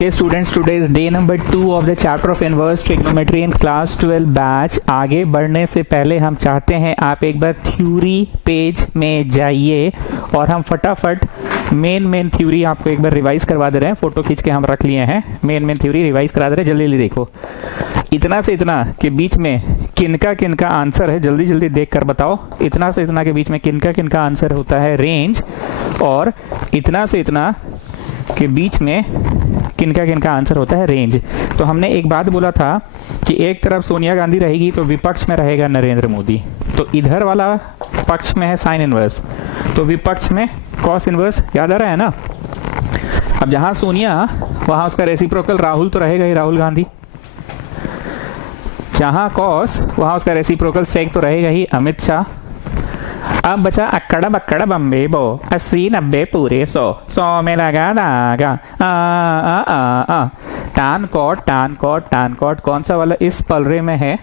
Okay students, today is day number 2 of the chapter of inverse trigonometry in class 12 batch. आगे बढ़ने से पहले हम चाहते हैं आप एक बार थ्योरी पेज में जाइए और हम फटाफट मेन थ्योरी आपको एक बार रिवाइज करवा दे रहे हैं। फोटो खींच के हम रख लिए हैं, मेन थ्योरी रिवाइज करा दे रहे हैं। जल्दी जल्दी देखो, इतना से इतना के बीच में किनका आंसर है, जल्दी जल्दी देख कर बताओ। इतना से इतना के बीच में किनका आंसर होता है रेंज, और इतना से इतना के बीच में किनका आंसर होता है रेंज। तो हमने एक बात बोला था कि एक तरफ सोनिया गांधी रहेगी तो विपक्ष में रहेगा नरेंद्र मोदी, तो इधर वाला पक्ष में है साइन इनवर्स, तो विपक्ष में कॉस इनवर्स। याद आ रहा है ना? अब जहां सोनिया वहां उसका रेसिप्रोकल राहुल तो रहेगा ही, राहुल गांधी। जहां कॉस वहां उसका रेसिप्रोकल सेक तो रहेगा ही, अमित शाह। अब बचा अक्कड़ा बक्कड़ा बम्बे बो, 80 90 पूरे 100 में लगा धागा। टान कॉट कौन सा वाला इस पलरे में है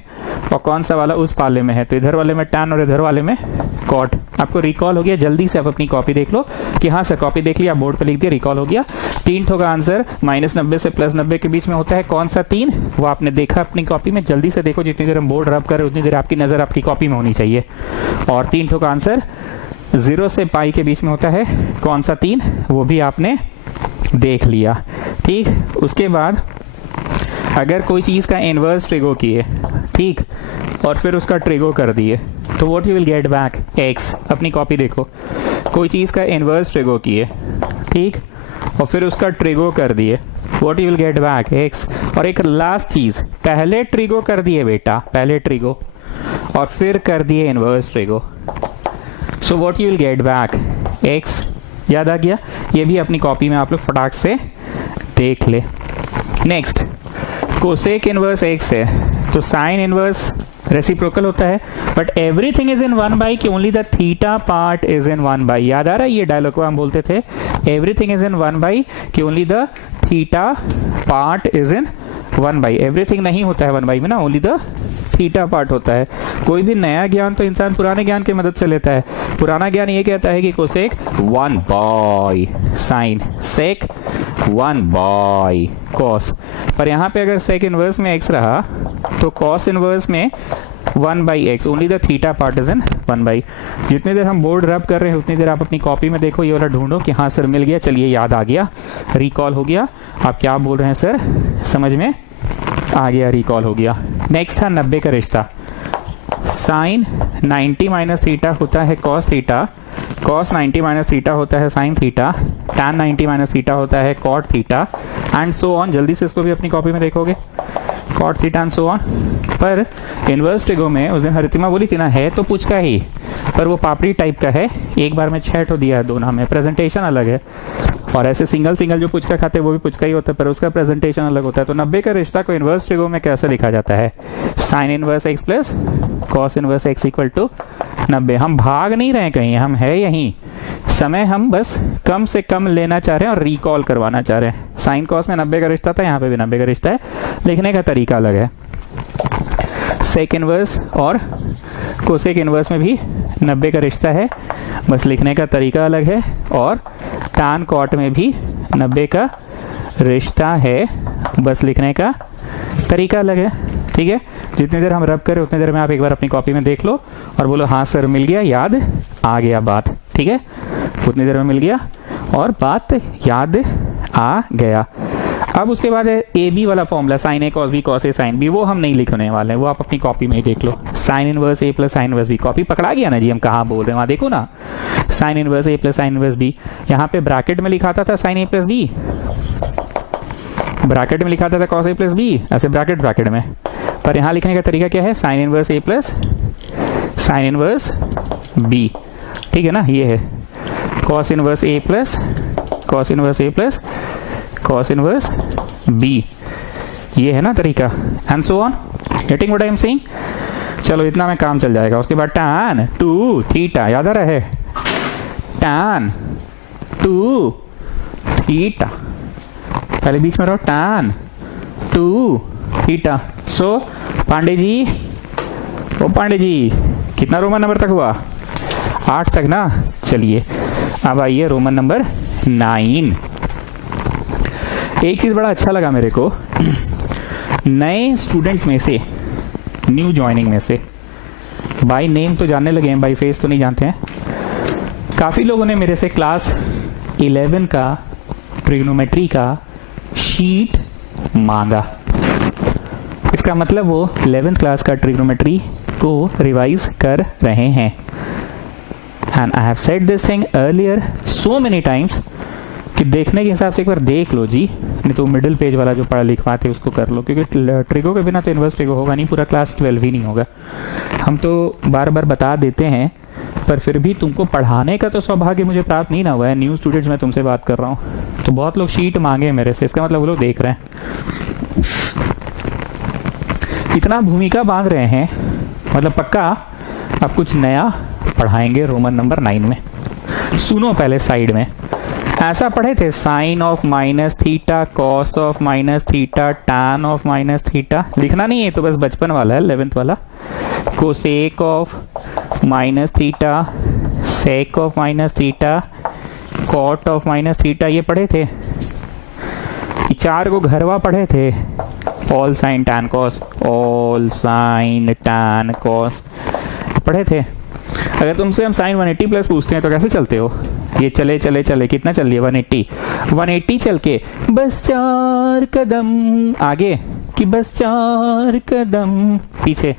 और कौन सा वाला उस पाले में है? तो इधर वाले में टान और इधर वाले में कॉट। आपको रिकॉल हो गया? जल्दी से आप अपनी कॉपी देख लो कि हाँ सर कॉपी देख लिया, बोर्ड पे लिख दिया, रिकॉल हो गया। 3 ठो का आंसर -90 से +90 के बीच में होता है। कौन सा 3? वो आपने देखा अपनी कॉपी में। जल्दी से देखो, जितनी देर हम बोर्ड रब कर उतनी देर आपकी नजर आपकी कॉपी में होनी चाहिए। और 3 ठो का आंसर 0 से पाई के बीच में होता है। कौन सा 3? वो भी आपने देख लिया। ठीक, उसके बाद अगर कोई चीज का इनवर्स ट्रिगो किए, ठीक, और फिर उसका ट्रिगो कर दिए, तो what you will get back? x। अपनी कॉपी देखो, कोई चीज का इनवर्स ट्रिगो किए, ठीक, और फिर उसका ट्रिगो कर दिए, what you will get back? x। और एक लास्ट चीज, पहले ट्रिगो कर दिए बेटा, पहले ट्रिगो और फिर कर दिए inverse trigo, so what you will get back? x। याद आ गया? ये भी अपनी कॉपी में आप लोग फटाक से देख ले। नेक्स्ट, कोसेक इनवर्स x है तो साइन इनवर्स रेसिप्रोकल होता है, बट एवरीथिंग इज इन 1/, कि only the theta part is in 1/। याद आ रहा है ये डायलॉग को हम बोलते थे, एवरीथिंग इज इन 1/, कि only the theta part is in 1/। Everything नहीं होता है 1/, में ना, ओनली द थीटा पार्ट होता है। कोई भी नया ज्ञान तो इंसान पुराने ज्ञान की मदद से लेता है। पुराना ज्ञान ये कहता है कि कोसेक 1/, साइन सेक 1/, कॉस। पर यहाँ पे अगर सेक इनवर्स में x रहा तो कॉस इनवर्स में 1/x, only the theta part is in 1/। जितनी देर हम बोर्ड रब कर रहे हैं उतनी देर आप अपनी कॉपी में देखो, ये वाला ढूंढो कि हाँ सर मिल गया, चलिए याद आ गया, रिकॉल हो गया। आप क्या बोल रहे हैं सर, समझ में आ गया, रिकॉल हो गया। नेक्स्ट था 90 का रिश्ता। साइन 90 माइनस थीटा होता है cos theta, cos 90 minus theta होता है sine theta, tan 90 minus theta होता है cot theta, and so on. जल्दी से इसको भी अपनी कॉपी में देखोगे, cot theta and so on. पर इनवर्स ट्रिगो में उस दिन हरितिमा बोली थी ना, है तो पुचका ही, पर वो पापड़ी टाइप का है, एक बार में 6 ठो दिया है दोनों में, प्रेजेंटेशन अलग है। और ऐसे सिंगल जो पुचका खाते हैं वो भी पुचका ही होता है, पर उसका प्रेजेंटेशन अलग होता है। तो 90 का रिश्ता को इनवर्स ट्रिगो में कैसे लिखा जाता है? Sine inverse x plus cos inverse x equal to 90। हम भाग नहीं रहे कहीं, हम है यहीं। समय हम बस कम से कम लेना चाह रहे हैं और रिकॉल करवाना चाह रहे हैं। साइन कॉस में 90 का रिश्ता था, यहाँ पे भी 90 का रिश्ता है, लिखने का तरीका अलग है। सेक इनवर्स और कोसेक इनवर्स में भी 90 का रिश्ता है, बस लिखने का तरीका अलग है। और टान कॉट में भी 90 का रिश्ता है, बस लिखने का तरीका अलग है। ठीक है, जितनी देर हम रब करें उतनी देर में आप एक बार अपनी कॉपी में देख लो और बोलो हाँ सर मिल गया, याद आ गया बात। ठीक है, उतनी देर में मिल गया और बात याद आ गया। अब उसके बाद है ए बी वाला formula, sign A cos B cos A sine B, वो हम नहीं लिखने वाले हैं, वो आप अपनी कॉपी में ही देख लो। Sine inverse A plus sine inverse B, copy पकड़ा गया ना जी, हम कहाँ बोल रहे हैं वहां देखो ना। Sign inverse A plus sine inverse B, यहाँ पे ब्रैकेट में लिखा था साइन ए प्लस बी, ब्रैकेट में लिखा था कॉस ए प्लस बी, ऐसे ब्रैकेट में। पर यहाँ लिखने का तरीका क्या है? Sine inverse A plus sine inverse B. ठीक है ना, ये है cos inverse A plus cos inverse A plus cos inverse B, ये है ना तरीका, and so on. Getting what I am saying? चलो इतना में काम चल जाएगा। उसके बाद टैन 2 थीटा, याद आ रहा है? टैन 2 थीटा, पहले बीच में रहो, टैन 2 थीटा। सो पांडे जी, ओ पांडे जी, कितना रोमन नंबर तक हुआ? 8 तक ना। चलिए अब आइए रोमन नंबर 9। एक चीज बड़ा अच्छा लगा मेरे को, नए स्टूडेंट्स में से, न्यू ज्वाइनिंग में से, बाय नेम तो जानने लगे हैं, बाय फेस तो नहीं जानते हैं। काफी लोगों ने मेरे से क्लास 11 का ट्रिग्नोमेट्री का शीट मांगा। इसका मतलब वो 11th क्लास का ट्रिग्नोमेट्री को रिवाइज कर रहे हैं। And I have said this thing earlier so many times कि देखने के हिसाब से एक बार देख लो जी, नहीं तो मिडिल पेज वाला जो पढ़ा लिखवा थे उसको कर लो, क्योंकि ट्रिगो के बिना तो इन्वर्स ट्रिगो होगा नहीं, पूरा क्लास 12 ही नहीं होगा। हम तो बार बार बता देते हैं, पर फिर भी तुमको पढ़ाने का तो सौभाग्य मुझे प्राप्त नहीं ना हुआ है। न्यू स्टूडेंट्स में तुमसे बात कर रहा हूँ, तो बहुत लोग शीट मांगे मेरे से, इसका मतलब वो लोग देख रहे हैं। इतना भूमिका बांध रहे हैं, मतलब पक्का अब कुछ नया पढ़ाएंगे रोमन नंबर 9 में। सुनो पहले साइड में, ऐसा पढ़े थे sine of minus theta, cos of minus theta, tan of minus theta. लिखना नहीं है तो बस बचपन वाला है, 11th वाला। Cosec of minus theta, sec of minus theta, cot of minus theta, ये पढ़े थे। 4 को घरवा पढ़े थे, all sine tan cos, all sine tan cos पढ़े थे। अगर तुमसे हम साइन 180 प्लस पूछते हैं तो कैसे चलते हो? ये चले चले चले कितना चल रही है? 180 चल के बस 4 कदम आगे, कि बस 4 कदम पीछे।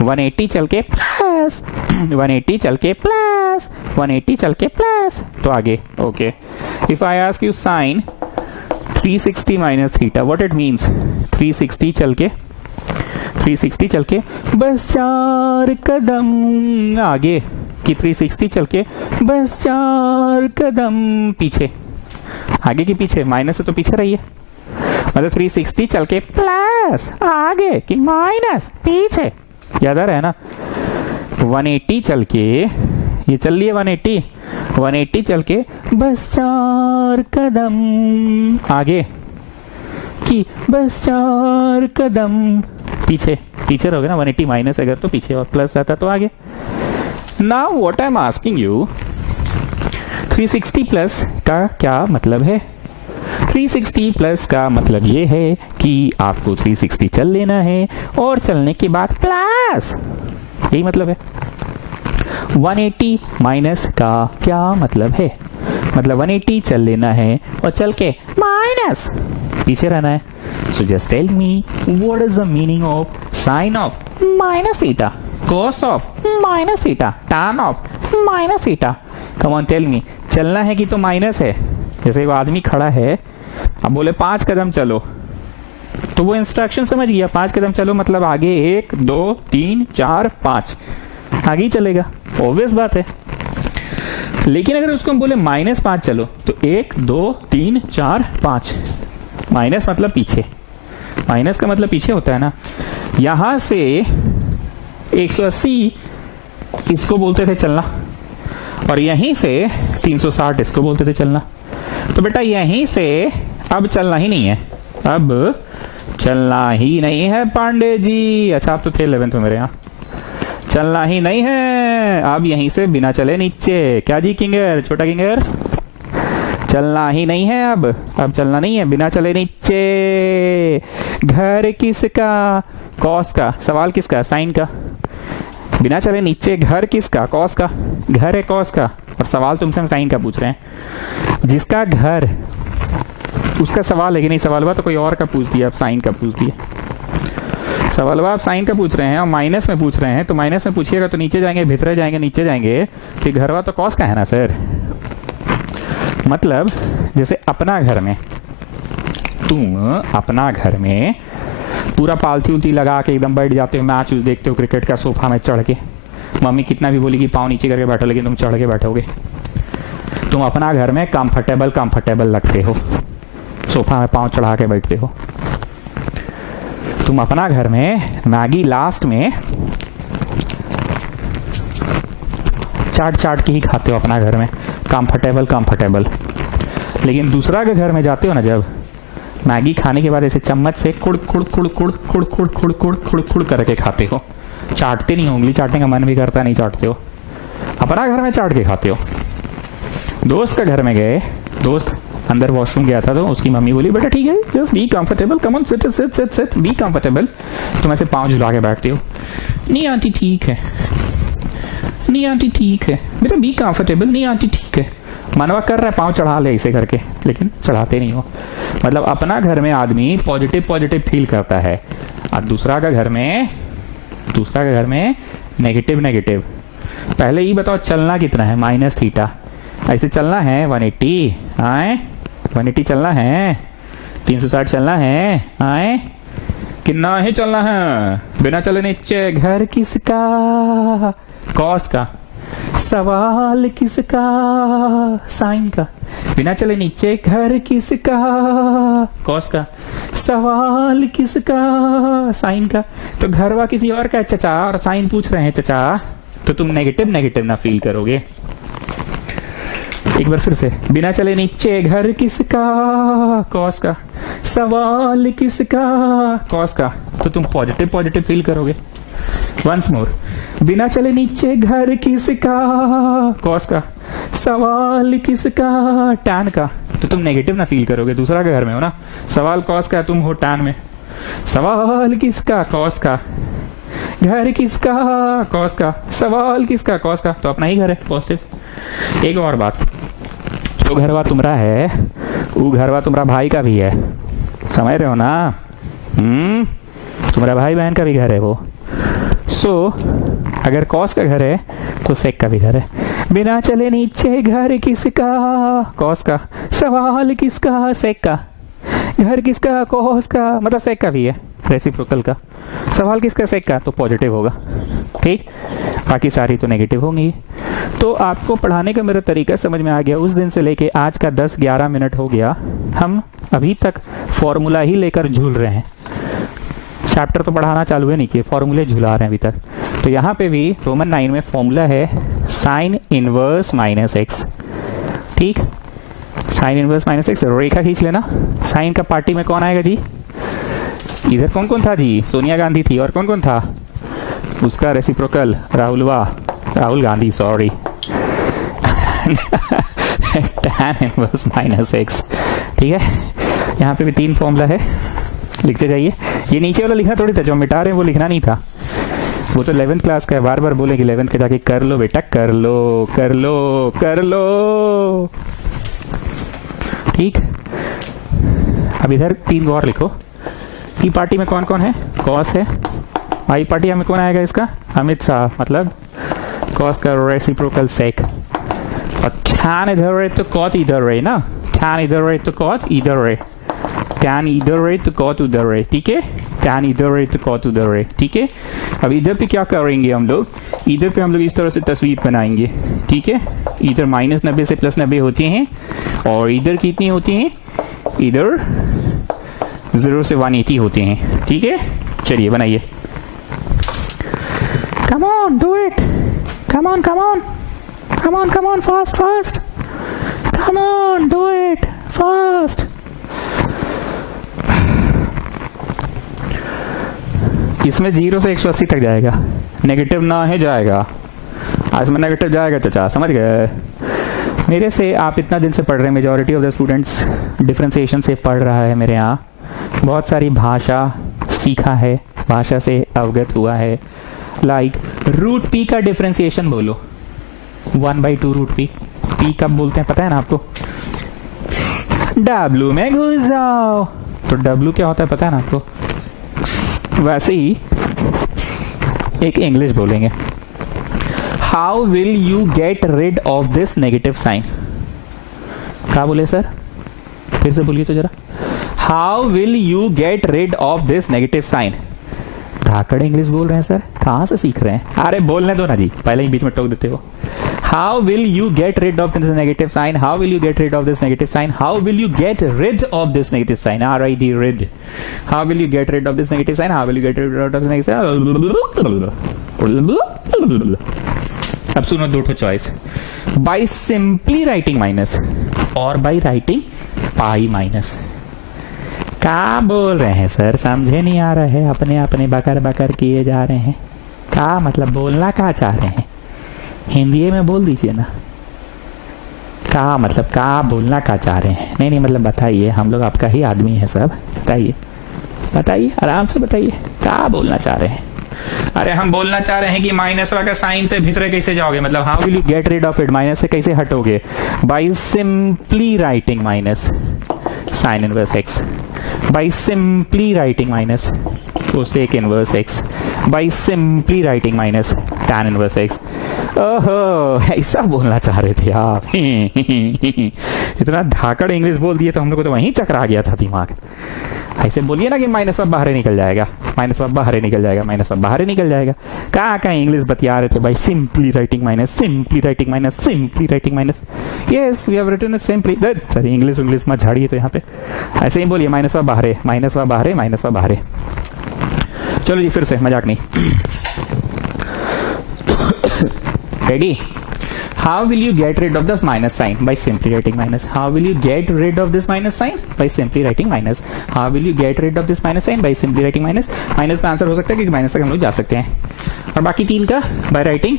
180 चल के प्लस, 180 चल के प्लस, 180 चल के प्लस, तो आगे। Okay, if I ask you sine 360 minus theta, what it means? 360 चल के, 360 चल के बस 4 कदम आगे, कि 360 चल के बस 4 कदम पीछे। आगे की पीछे, माइनस से तो पीछे रही है, मतलब 360 चल के प्लस आगे कि माइनस पीछे। याद आ रहा है ना? 180 चल के, ये चल रही है 180 चल के बस 4 कदम आगे, कि बस 4 कदम पीछे। पीछे रहोगे ना, 180 माइनस अगर तो पीछे, और प्लस आता तो आगे। Now what I am asking you, 360 plus का क्या मतलब है? 360 प्लस का मतलब ये है कि आपको 360 चल लेना है और चलने के बाद प्लस, यही मतलब है। 180 माइनस का क्या मतलब है? मतलब 180 चल लेना है और चल के माइनस पीछे रहना है। So just tell me what is the meaning of sine of minus theta, cos of minus theta, tan of minus theta? Come on tell me. चलना है कि तो माइनस है। जैसे एक आदमी खड़ा है, अब बोले 5 कदम चलो, तो वो इंस्ट्रक्शन समझ गया, 5 कदम चलो मतलब आगे 1 2 3 4 5 आगे ही चलेगा, ऑब्वियस बात है। लेकिन अगर उसको हम बोले -5 चलो, तो 1 2 3 4 5, माइनस मतलब पीछे, माइनस का मतलब पीछे होता है ना। यहां से 180 इसको बोलते थे चलना, और यहीं से 360 इसको बोलते थे चलना। तो बेटा यहीं से अब चलना ही नहीं है, अब चलना ही नहीं है पांडे जी। अच्छा, आप तो थे 11th में मेरे यहाँ। चलना ही नहीं है, अब यहीं से बिना चले नीचे। क्या जी किंगर, छोटा किंगर? चलना ही नहीं है, अब चलना नहीं है, बिना चले नीचे। घर किसका? कॉस का। सवाल किसका? साइन का। बिना चले नीचे, घर किसका? कॉस का। घर है कॉस का, और सवाल तुमसे हम साइन का पूछ रहे हैं। जिसका घर, उसका सवाल है कि नहीं? सवाल हुआ तो कोई और का पूछ दिया, अब साइन का पूछ दिया। सवाल हुआ आप साइन का पूछ रहे हैं और माइनस में पूछ रहे हैं, तो माइनस में पूछिएगा तो नीचे जाएंगे, भीतर जाएंगे, नीचे जाएंगे, कि घरवा तो कॉस का है ना सर। मतलब जैसे अपना घर में, तुम अपना घर में पूरा पालती उलती लगा के एकदम बैठ जाते हो, मैच देखते हो क्रिकेट का, सोफा में चढ़ के। मम्मी कितना भी बोलेगी पाँव नीचे करके बैठो, लेकिन तुम चढ़ के बैठोगे। तुम अपना घर में कंफर्टेबल लगते हो, सोफा में पाँव चढ़ा के बैठते हो। तुम अपना घर में मैगी लास्ट में चाट के ही खाते हो अपना घर में, कंफर्टेबल। लेकिन दूसरा के घर में जाते हो ना, जब मैगी खाने के बाद ऐसे चम्मच से कुड़ करके खाते हो। चाटते नहीं हो, उंगली चाटने का मन भी करता नहीं, चाटते हो। अपना घर में चाट के खाते हो। दोस्त का घर में गए, दोस्त अंदर वॉशरूम गया था तो उसकी मम्मी बोली बेटा ठीक है just be comfortable, come on sit sit sit sit, be comfortable. तुम ऐसे पाँव झुला के बैठते हो, नहीं आंटी ठीक है, नहीं आंटी ठीक है बेटा, बी कंफर्टेबल, नहीं आंटी ठीक है। मनवा कर रहा है पाँव चढ़ा ले इसे करके, लेकिन चढ़ाते नहीं हो। मतलब अपना घर में आदमी पॉजिटिव पॉजिटिव फील करता है और दूसरा का घर में नेगेटिव नेगेटिव। पहले ये बताओ चलना कितना है, माइनस थीटा, ऐसे चलना है 180 आए, 180 चलना है, 360 चलना है आए, कितना ही चलना है, बिना चले नीचे घर किसका, कॉस का, सवाल किसका, साइन का, बिना चले नीचे घर किसका, कॉस का, सवाल किसका, साइन का। तो घरवा किसी और का है चचा और साइन पूछ रहे हैं चचा, तो तुम नेगेटिव नेगेटिव ना फील करोगे। एक बार फिर से, बिना चले नीचे घर किसका, कॉस का, सवाल किसका, कॉस का, तो तुम पॉजिटिव पॉजिटिव फील करोगे। वंस मोर, बिना चले नीचे घर किसका, कॉस का, सवाल किसका, टैन का, तो तुम नेगेटिव ना फील करोगे। दूसरा के घर में हो ना, सवाल कॉस का, तुम हो टैन में। सवाल किसका, कॉस का, घर किसका, कॉस का, सवाल किसका, कॉस का, तो अपना ही घर है, पॉजिटिव। एक और बात, जो घरवा तुम्हारा है वो घरवा तुम्हारा भाई का भी है, समझ रहे हो ना? तुम्हारा भाई बहन का भी घर है वो। सो अगर कॉस का घर है तो सेक का भी घर है। बिना चले नीचे घर किसका, कॉस का, सवाल किसका, सेक का, घर किसका, कॉस का, मतलब सेक का भी है, रेसिप्रोकल का, सवाल किसका, सेक का, तो पॉजिटिव होगा। ठीक, बाकी सारी तो नेगेटिव होंगी। तो आपको पढ़ाने का मेरा तरीका समझ में आ गया। उस दिन से लेके आज का 10-11 मिनट हो गया, हम अभी तक फॉर्मूला ही लेकर झूल रहे हैं। चैप्टर तो पढ़ाना चालू है नहीं किए, फॉर्मूले झुला रहे हैं अभी तक। तो यहाँ पे भी रोमन 9 में फॉर्मूला है साइन इनवर्स माइनस एक्स। ठीक, साइन इनवर्स माइनस एक्स, रेखा खींच लेना। साइन का पार्टी में कौन आएगा जी? इधर कौन कौन था जी? सोनिया गांधी थी, और कौन कौन था? उसका reciprocal Rahul Gandhi, sorry. tan inverse minus x. ठीक है, यहाँ पे भी 3 फॉर्मूला है, लिखते जाइए। ये नीचे वाला लिखना थोड़ी था, जो मिटा रहे हैं वो लिखना नहीं था, वो तो 11th क्लास का है। बार बार बोलेंगे 11th के जाके कर लो बेटा, कर लो कर लो कर लो। ठीक, अब इधर 3 और लिखो। ई पार्टी में कौन कौन है? कॉस है। आई पार्टी में कौन आएगा इसका? अमित शाह, मतलब कॉस का रेसिप्रोकल सेक। और टैन इधर है तो कॉट इधर है ना, टैन इधर है तो कॉट इधर है, टैन इधर है तो कॉट उधर है। ठीक है, टैन इधर है तो कॉट उधर है। ठीक है, अब इधर पे क्या करेंगे हम लोग? इधर पे हम लोग इस तरह से तस्वीर बनाएंगे। ठीक है, इधर -90 से +90 होती हैं, और इधर कितनी होती हैं? इधर 0 से 180 होते हैं। ठीक है, चलिए बनाइए। कम on, do it, come on come on come on come on, fast fast, come on, do it fast. इसमें 0 से 180 तक जाएगा, नेगेटिव ना है जाएगा, इसमें नेगेटिव जाएगा चाचा, समझ गए? मेरे से आप इतना दिन से पढ़ रहे हैं, majority of the students differentiation से पढ़ रहा है मेरे यहाँ, बहुत सारी भाषा सीखा है, भाषा से अवगत हुआ है। लाइक रूट पी का डिफरेंशिएशन बोलो, 1/2 रूट पी। पी कब बोलते हैं पता है ना आपको? डब्लू में घुस जाओ, तो डब्लू क्या होता है पता है ना आपको? वैसे ही एक इंग्लिश बोलेंगे, how will you get rid of this negative sign. क्या बोले सर? फिर से बोलिए तो जरा। How will you get rid of this negative sign. धाकड़ इंग्लिश बोल रहे हैं सर, कहां से सीख रहे हैं? अरे बोलने दो ना जी, पहले ही बीच में टोक देते हो। How will you get rid of this negative sign, how will you get rid of this negative sign, how will you get rid of this negative sign, RID rid. How will you get rid of this negative sign, how will you get rid of this negative sign. अब सुनो दो ठो choice, by simply writing minus और by writing pi minus. क्या बोल रहे हैं sir, समझे नहीं आ रहा है, अपने अपने बकर बकर किए जा रहे हैं। क्या मतलब बोलना क्या चाह रहे हैं? हिंदी में बोल दीजिए ना। का मतलब का बोलना का चाह रहे हैं? नहीं नहीं, मतलब बताइए, हम लोग आपका ही आदमी है सब, बताइए बताइए, आराम से बताइए, का बोलना चाह रहे हैं? अरे हम बोलना चाह रहे हैं कि माइनस का साइन से भीतर कैसे जाओगे, मतलब how will you get rid of it, minus से कैसे हटोगे? By simply writing minus sine inverse X, by simply writing minus cosec inverse X, by simply writing minus tan inverse X. ओहो, ऐसा बोलना चाह रहे थे आप। इतना धाकड़ इंग्लिश बोल दिए तो हम लोग को तो वहीं चकरा गया था दिमाग। ऐसे बोलिए ना कि माइनस पर बाहर निकल जाएगा, माइनस पर बाहर निकल जाएगा, माइनस पर बाहर निकल जाएगा। कहाँ इंग्लिश बतिया रहे थे भाई? Simply writing minus, simply writing minus, simply writing minus. Yes, we have written it simply. Sorry, English मत झाड़िए तो यहाँ पे ऐसे ही बोलिए, माइनस पर बाहर, माइनस पर बाहर, माइनस पर बाहर। चलो जी, फिर से, मजाक नहीं। Ready? How will you get rid of this minus sign? By simply writing minus. How will you get rid of this minus sign? By simply writing minus. How will you get rid of this minus sign? By simply writing minus. Minus में answer हो सकता है क्योंकि minus तक हम लोग जा सकते हैं। और बाकी तीन का bye writing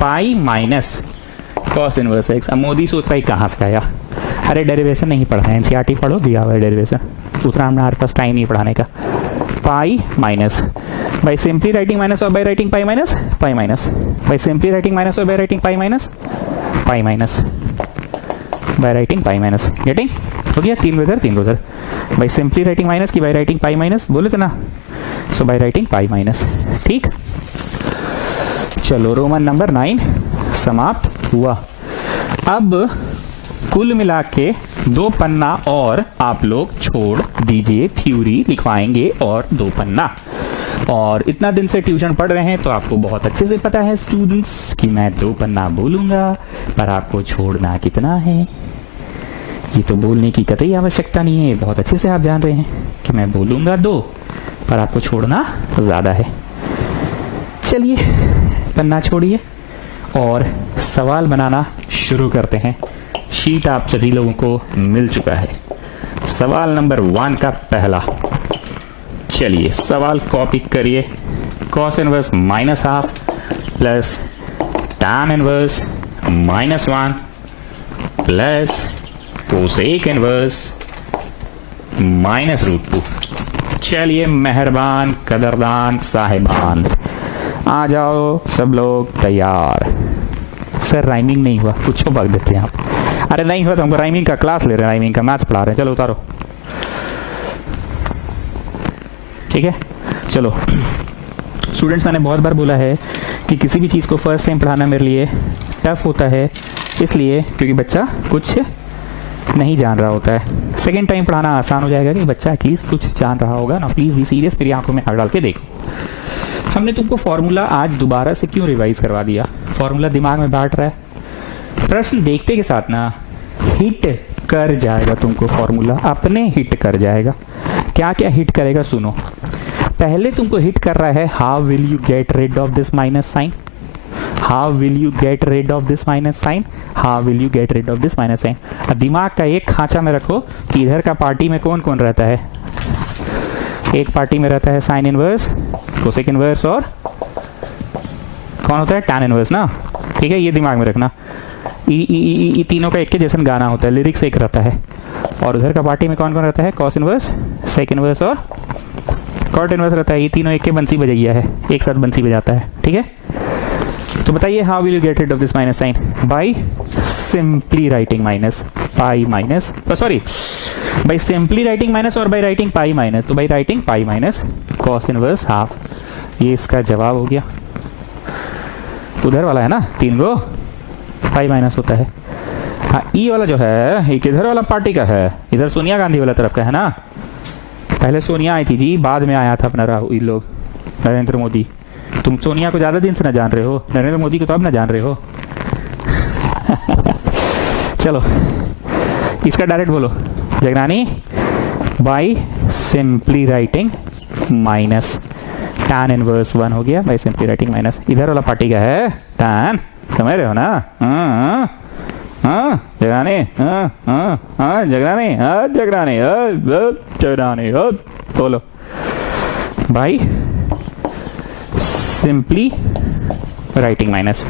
pi minus cos inverse x. अब मोदी सोच रहा है कहाँ से आया? अरे डेरिवेशन नहीं पढ़ना है, एनसीईआरटी पढ़ो, दिया हुआ है डेरिवेशन, उतना हमारे पास टाइम नहीं पढ़ाने का। Pi minus by simply writing minus और by writing pi minus, pi minus by simply writing minus और by writing pi minus, pi minus by writing pi minus. Getting? हो गया, तीन उधर तीन उधर। बाई सिंपली राइटिंग माइनस की by writing pi minus, बोले थे ना, so by writing pi minus. ठीक, चलो रोमन नंबर 9 समाप्त हुआ। अब कुल मिला के 2 पन्ना और आप लोग छोड़ दीजिए, थ्योरी लिखवाएंगे और 2 पन्ना। और इतना दिन से ट्यूशन पढ़ रहे हैं तो आपको बहुत अच्छे से पता है स्टूडेंट्स कि मैं 2 पन्ना बोलूंगा, पर आपको छोड़ना कितना है ये तो बोलने की कतई आवश्यकता नहीं है। बहुत अच्छे से आप जान रहे हैं कि मैं बोलूंगा 2, पर आपको छोड़ना ज्यादा है। चलिए पन्ना छोड़िए और सवाल बनाना शुरू करते हैं। शीट आप सभी लोगों को मिल चुका है। सवाल नंबर 1 का पहला, चलिए सवाल कॉपी करिए। Cos inverse minus half plus tan inverse minus 1 plus cosec inverse minus √2। चलिए मेहरबान कदरदान साहिबान, आ जाओ सब लोग तैयार। सर राइमिंग नहीं हुआ, कुछ बग देते हैं आप। अरे नहीं हुआ तो हमको राइमिंग का क्लास ले रहे हैं, राइमिंग का मैथ्स पढ़ा रहे हैं। चलो उतारो, ठीक है। चलो स्टूडेंट्स, मैंने बहुत बार बोला है कि किसी भी चीज़ को फर्स्ट टाइम पढ़ाना मेरे लिए टफ होता है, इसलिए क्योंकि बच्चा कुछ नहीं जान रहा होता है। सेकेंड टाइम पढ़ाना आसान हो जाएगा कि बच्चा एटलीस्ट कुछ जान रहा होगा ना। प्लीज़ बी सीरियस, मेरी आंखों में आग डाल के देखो। हमने तुमको फॉर्मूला आज दोबारा से क्यों रिवाइज करवा दिया? फॉर्मूला दिमाग में बैठ रहा है, प्रश्न देखते के साथ ना हिट कर जाएगा तुमको, फॉर्मूला अपने हिट कर जाएगा। क्या क्या हिट करेगा सुनो। पहले तुमको हिट कर रहा है how will you get rid of this minus sign, how will you get rid of this minus sign, how will you get rid of this minus sign. दिमाग का एक खांचा में रखो कि इधर का पार्टी में कौन कौन रहता है। एक पार्टी में रहता है साइन इनवर्स, कोसेक इनवर्स और कौन होता है? टैन इनवर्स ना। ठीक है, ये दिमाग में रखना। ई तीनों का एक के जैसा गाना होता है, लिरिक्स एक रहता है। और उधर का पार्टी में कौन कौन रहता है? कॉस इनवर्स, सेक इनवर्स और कॉट इनवर्स रहता है। ये तीनों एक के बंसी बजैया है, एक साथ बंसी बजाता है। ठीक है, तो बताइए how will you get rid of this minus sign? By simply writing minus pi minus, sorry by simply writing minus और बाई राइटिंग पाई माइनस। तो by writing pi minus cos inverse half, ये इसका जवाब हो गया। उधर वाला है ना 3 गो पाई माइनस होता है। हाँ, ई वाला जो है ये किधर वाला पार्टी का है? इधर सोनिया गांधी वाला तरफ का है ना। पहले सोनिया आई थी जी, बाद में आया था अपना राहुल लोग, नरेंद्र मोदी। तुम सोनिया को ज्यादा दिन से ना जान रहे हो, नरेंद्र मोदी को तो अब ना जान रहे हो। चलो इसका डायरेक्ट बोलो, Jagrani by simply writing minus tan inverse 1 हो गया बाई सिंपली राइटिंग माइनस। इधर वाला पार्टी का है टैन, समझ रहे हो ना? जगरानी, जगरानी, जगरानी, जगरानी, बोलो बाई सिंपली राइटिंग माइनस।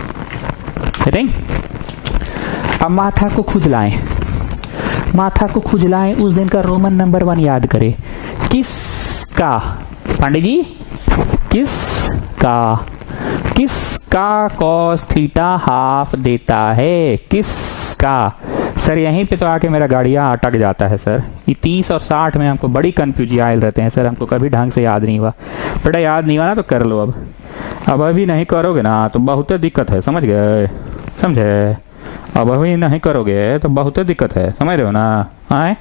अब माथा को खुजलाएं, माथा को खुजलाएं, उस दिन का रोमन नंबर 1 याद करें। किसका पांडे जी, किसका, किसका कॉस थीटा हाफ देता है, किसका। सर यहीं पे तो आके मेरा गाड़ियां अटक जाता है सर। ये 30 और 60 में हमको बड़ी कंफ्यूजियाल रहते हैं सर, हमको कभी ढंग से याद नहीं हुआ। बेटा याद नहीं हुआ ना तो कर लो अब अभी नहीं करोगे ना तो बहुत दिक्कत है, समझ गए, समझे। अब अभी नहीं करोगे तो बहुत दिक्कत है, समझ रहे हो ना। आए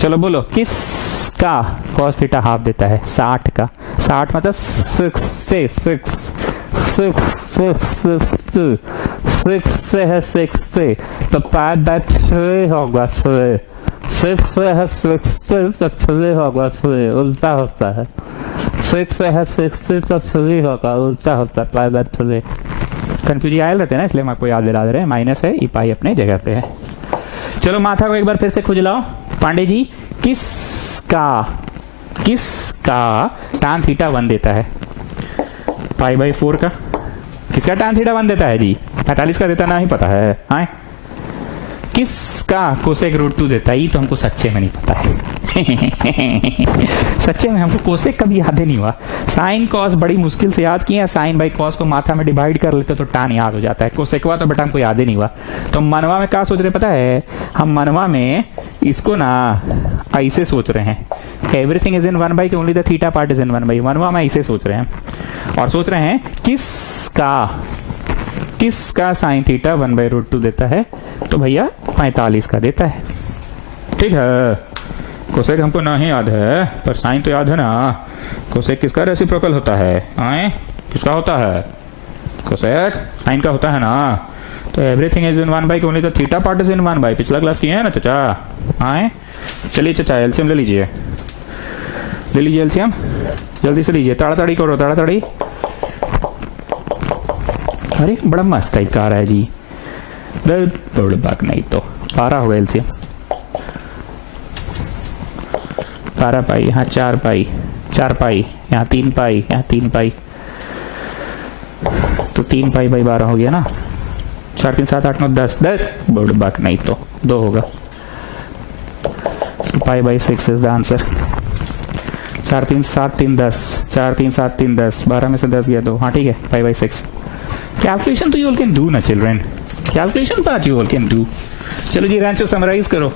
चलो बोलो, किसका कॉस थीटा हाफ देता है, 60 का। 60 मतलब 6 से 6 से है 6 से तो 5/3 होगा, 6 से है 6 से तो 3 होगा, 3 उल्टा होता है। 6 से है 6 से तो 3 होगा, उल्टा होता है 5/3। कंफ्यूजन आयल रहते हैं ना, इसलिए हम आपको याद दिला दे रहे हैं। माइनस है, ई पाई अपने जगह पे है। चलो माथा को एक बार फिर से खुजलाओ पांडे जी। किसका, किसका tan थीटा 1 देता है, π/4 का। किसका tan थीटा 1 देता है जी, 45 का देता, ना ही पता है। हाँ किसका कोसेक √2 देता है, ये तो हमको सच्चे में नहीं पता है। सच्चे में हमको कोसेक कभी याद ही नहीं हुआ। साइन कॉस बड़ी मुश्किल से याद किया, साइन बाई कॉस को माथा में डिवाइड कर लेते तो tan याद हो जाता है। कोसेकवा तो बेटा हमको याद ही नहीं हुआ। तो मनवा में क्या सोच रहे पता है, हम मनवा में इसको ना ऐसे सोच रहे हैं, everything is in 1/, only the theta part is in 1/। मनवा में ऐसे सोच रहे हैं और सोच रहे हैं किसका, किसका साइन थीटा 1/√2 देता है, तो भैया 45 का देता है। ठीक है, कोसेक हमको नहीं याद है पर साइन तो याद है ना। कोसेक किसका रेसिप्रोकल होता है, आए किसका होता है, कोसेक साइन का होता है ना। तो everything is in 1/, only the theta part is in 1/। पिछला क्लास किए है ना चाचा। आए चलिए चाचा एलसीएम ले लीजिए, ले लीजिए एलसीएम, जल्दी से लीजिए, ताड़ाताड़ी करो ताड़ाताड़ी। अरे बड़ा मस्त टाइप का आ रहा है जी, बाक नहीं तो 12 हो गया एलसीएम। 12 पाई, यहाँ 4 पाई, 4 पाई, यहाँ 3 पाई, यहाँ 3 पाई, तो 3 पाई बाई 12 हो गया ना। 4 3 7 8 9 10 10 बाक नहीं तो 2 होगा। π/6 इज द आंसर। 4 3 7 3 10, 4 3 7 3 10, 12 में से 10 गया 2। हाँ ठीक है, π/6। कैलकुलेशन तो यू ऑल कैन डू ना children, calculation part you all can do. चलो जी रैंचो समराइज करो।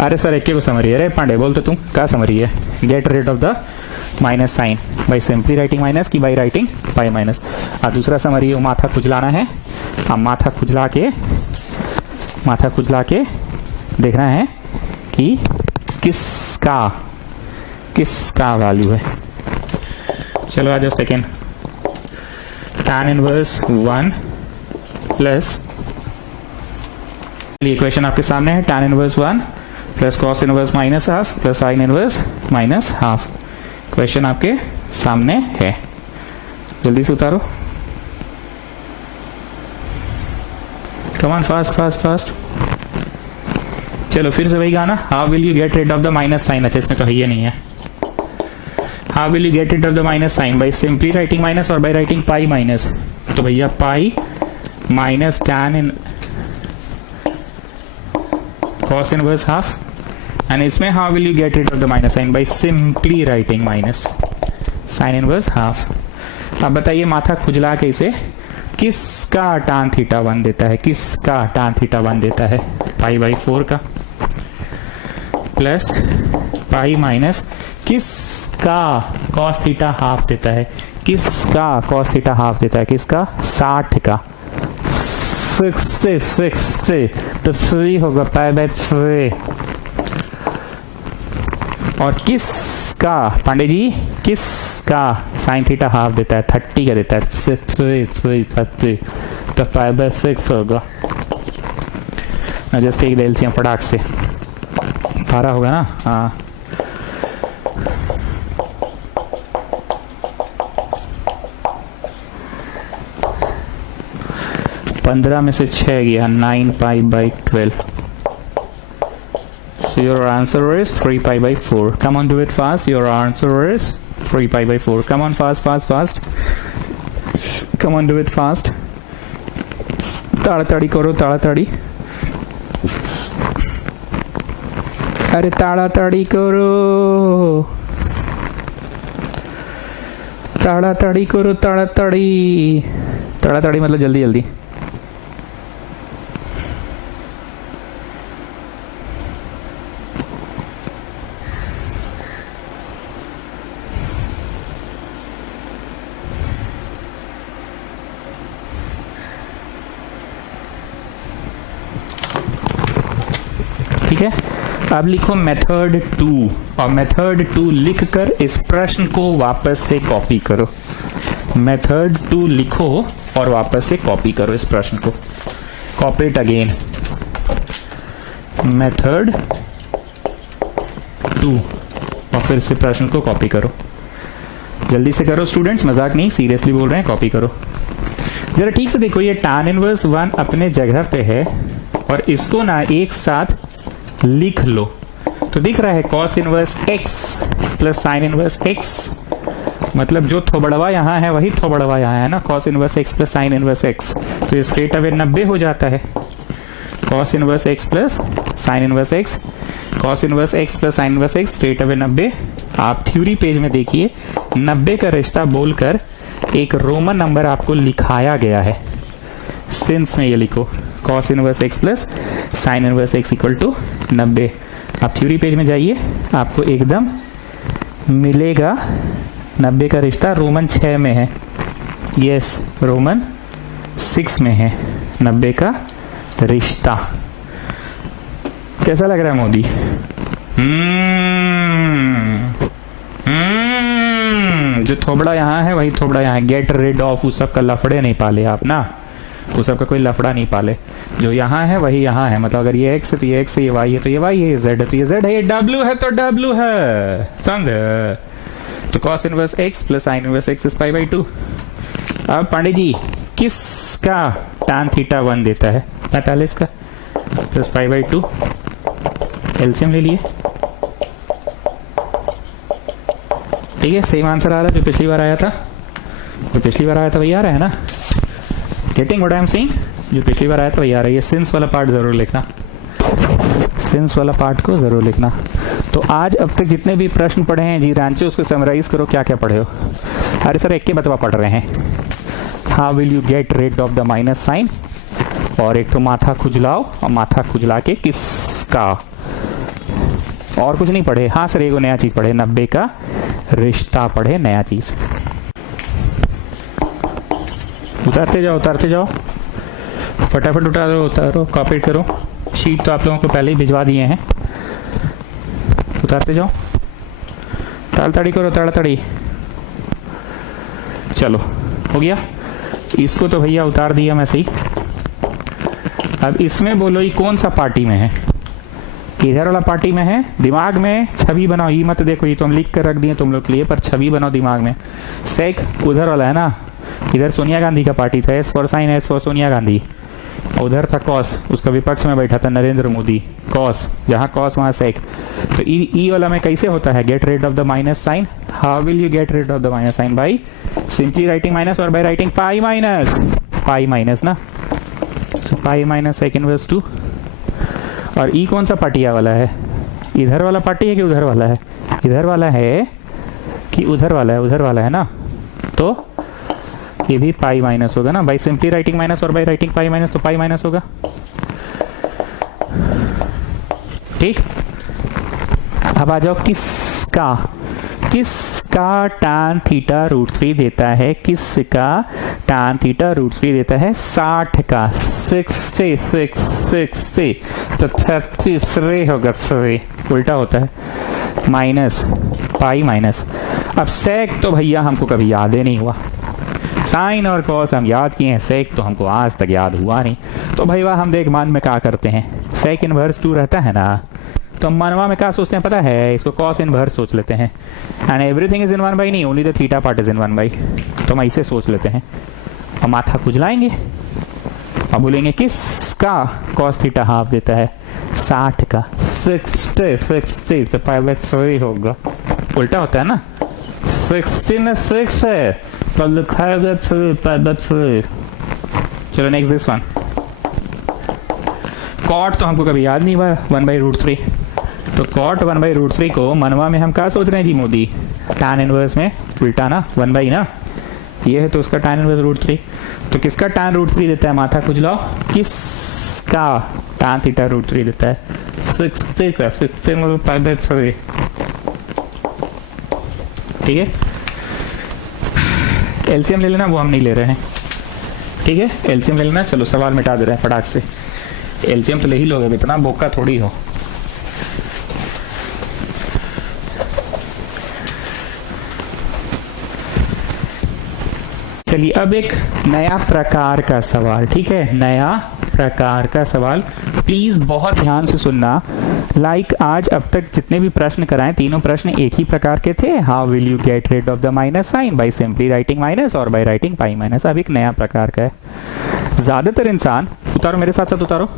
अरे सर एक को समरी है, अरे पांडे बोल तो तुम क्या समरी है। Get rid of the minus sign by simply writing minus की बाई राइटिंग पाई माइनस। और दूसरा समरी माथा खुजलाना है। अब माथा खुजला के देखना है कि किसका वैल्यू है। चलो आ जाओ second, tan inverse 1 plus, equation आपके सामने है, tan inverse 1 plus cos inverse minus half plus sin inverse minus half. Question आपके सामने है, जल्दी से उतारो, कमान फास्ट फास्ट फास्ट। चलो फिर से वही गाना, how will you get rid of the minus sign. अच्छा इसमें तो है ही नहीं है। How will you get rid of the minus sign, by simply writing minus और बाई राइटिंग पाई माइनस। तो भैया pi minus tan in cos inverse half, and इसमें how will you get rid of the minus sign, by simply writing minus sine inverse half. अब बताइए माथा खुजला के इसे, किसका tan थीटा 1 देता है, किसका tan थीटा 1 देता है, π/4 का प्लस पाई माइनस किसका cos थीटा हाफ देता है, किसका cos थीटा हाफ देता है, किसका 60 का 6 से तो 3 होगा π/3। और किसका पांडे जी, किसका साइन थीटा हाफ देता है, 30 का देता है, 30 तो π/6 होगा। जस्ट एक एलसीएम फटाक से 12 होगा ना। हाँ 15 में से 6 गया, 9π/12। So your answer is 3π/4. Come on, do it fast. Your answer is 3π/4. Come on, fast. Come on, do it fast. ताड़ाताड़ी करो ताड़ाताड़ी। अरे ताड़ाताड़ी करो, ताड़ाताड़ी करो, ताड़ाताड़ी। ताड़ाताड़ी मतलब जल्दी जल्दी। ठीक है, अब लिखो मेथड 2 और मेथड 2 लिखकर इस प्रश्न को वापस से कॉपी करो। मेथड 2 लिखो और वापस से कॉपी करो इस प्रश्न को। कॉपी इट अगेन, मेथड 2 और फिर से प्रश्न को कॉपी करो। जल्दी से करो स्टूडेंट्स, मजाक नहीं, सीरियसली बोल रहे हैं, कॉपी करो जरा ठीक से। देखो ये tan इनवर्स 1 अपने जगह पे है और इसको ना एक साथ लिख लो तो दिख रहा है cos inverse x plus sin inverse x, मतलब जो थोबड़वा यहाँ है वही थोबड़वा यहाँ है ना, cos inverse x plus sin inverse x, तो ये स्ट्रेट अवे 90 हो जाता है। cos inverse x plus sin inverse x, cos inverse x plus sin inverse x straight away 90। आप थ्योरी पेज में देखिए 90 का रिश्ता बोलकर एक रोमन नंबर आपको लिखाया गया है। सिंस में ये लिखो cos inverse x plus sin inverse x equal to 90। आप थ्योरी पेज में जाइए, आपको एकदम मिलेगा 90 का रिश्ता रोमन 6 में है, यस रोमन 6 में है 90 का रिश्ता। कैसा लग रहा है मोदी? जो थोबड़ा यहाँ है वही थोबड़ा यहाँ है। गेट रेड ऑफ, उस सब का लफड़े नहीं पाले आप ना, उस सब का कोई लफड़ा नहीं पाले। जो यहाँ है वही यहाँ है, मतलब अगर ये x है तो ये x है, ये y है तो ये y है, ये z है तो ये z है, ये w है तो w है, समझे? तो cos inverse x plus sin inverse x is pi by 2। अब पांडे जी किसका tan थीटा 1 देता है? 45 का प्लस पाई बाई 2। एलसीएम ले लिए, ठीक है, सेम आंसर आ रहा है जो पिछली बार आया था। जो पिछली बार आया था वही आ रहा है ना? Getting what I am saying? जो पिछली बार आया था वही आ रहा है। ये सिंस वाला पार्ट जरूर लिखना, सिंस वाला पार्ट को जरूर लिखना। तो आज अब तक जितने भी प्रश्न पढ़े हैं जी रांचे, उसको समराइज करो, क्या क्या पढ़े हो। अरे सर एक के बतवा पढ़ रहे हैं, how will you get rid of the minus sign, और एक तो माथा खुजलाओ, और माथा खुजला के किसका, और कुछ नहीं पढ़े। हाँ सर एगो नया चीज पढ़े, 90 का रिश्ता पढ़े, नया चीज। उतारते जाओ, उतारते जाओ, फटाफट उतारो, उतारो, कॉपी करो। शीट तो आप लोगों को पहले ही भिजवा दिए हैं, उतारते जाओ, ताड़ाताड़ी करो, ताड़ाताड़ी। चलो हो गया, इसको तो भैया उतार दिया मैं सही। अब इसमें बोलो ये कौन सा पार्टी में है? इधर वाला पार्टी में है। दिमाग में छवि बनाओ, ये मत देखो, ये तो हम लिख कर रख दिए तुम लोग के लिए, पर छवि बनाओ दिमाग में। सेक उधर वाला है ना, इधर सोनिया गांधी का पार्टी था, S for sine, S for Sonia Gandhi. उधर था कॉस, उसका विपक्ष में बैठा था नरेंद्र मोदी। कॉस जहां कॉस वहां सेक। तो ई वाला में कैसे होता है? Get rid of the minus sign. How will you get rid of the minus sign? By simply writing minus, और by writing pi minus, pi minus ना, so pi minus sec inverse 2। और ई कौन सा पार्टिया वाला है? इधर वाला पार्टी है कि उधर वाला है? इधर वाला है कि उधर वाला है? उधर वाला है ना, तो ये भी पाई माइनस होगा ना। बाई सिंपली राइटिंग माइनस और बाई राइटिंग पाई माइनस, तो पाई माइनस होगा, ठीक। अब आ जाओ किसका, किसका tan थीटा रूट 3 देता है? किसका tan थीटा रूट 3 देता है? 60 का, 60 तो 33 होगा, 3 उल्टा होता है, माइनस पाई माइनस। अब सेक तो भैया हमको कभी याद ही नहीं हुआ, साइन और कॉस हम याद किए हैं, सेक तो हमको आज तक याद हुआ नहीं। तो भैया हम देख मान में क्या करते हैं, सेक इनवर्स 2 रहता है ना, तो हम मनवा में क्या सोचते हैं पता है? इसको कॉस इनवर्स सोच लेते हैं। And everything is in 1 by, नहीं only the theta part is in 1 by, तो हम ऐसे सोच लेते हैं। और माथा खुजलाएंगे और बोलेंगे किसका कॉस थीटा हाफ देता है? 60 का, 60 तो पाई बाई 3 होगा, उल्टा होता है ना, 60 में 6 है तो लिखाएगा 3 पाई बाई 3। चलो नेक्स्ट दिस वन। कॉट तो हमको कभी याद नहीं हुआ, 1 बाई रूट 3। तो कॉट 1/√3 को मनवा में हम क्या सोच रहे हैं जी मोदी, tan इनवर्स में उल्टा ना 1 ना, ये है तो उसका tan इनवर्स √3। तो किसका tan √3 देता है, माथा खुजलाओ, किसका tan थीटा √3 देता है, 60 का 60 मतलब π/3। ठीक है, एलसीएम ले लेना, वो हम नहीं ले रहे हैं। ठीक है, एलसीएम ले लेना। चलो सवाल मिटा दे रहे हैं फटाक से, एलसीएम तो ले ही लोगे, इतना बोका थोड़ी हो। चलिए अब एक नया प्रकार का सवाल, ठीक है, नया प्रकार का सवाल, प्लीज बहुत ध्यान से सुनना। लाइक आज अब तक जितने भी प्रश्न कराएं, तीनों प्रश्न एक ही प्रकार के थे। How will you get rid of the minus sign, by simply writing minus और बाय राइटिंग पाई माइनस। अब एक नया प्रकार का है। ज्यादातर इंसान, उतारो मेरे साथ साथ उतारो,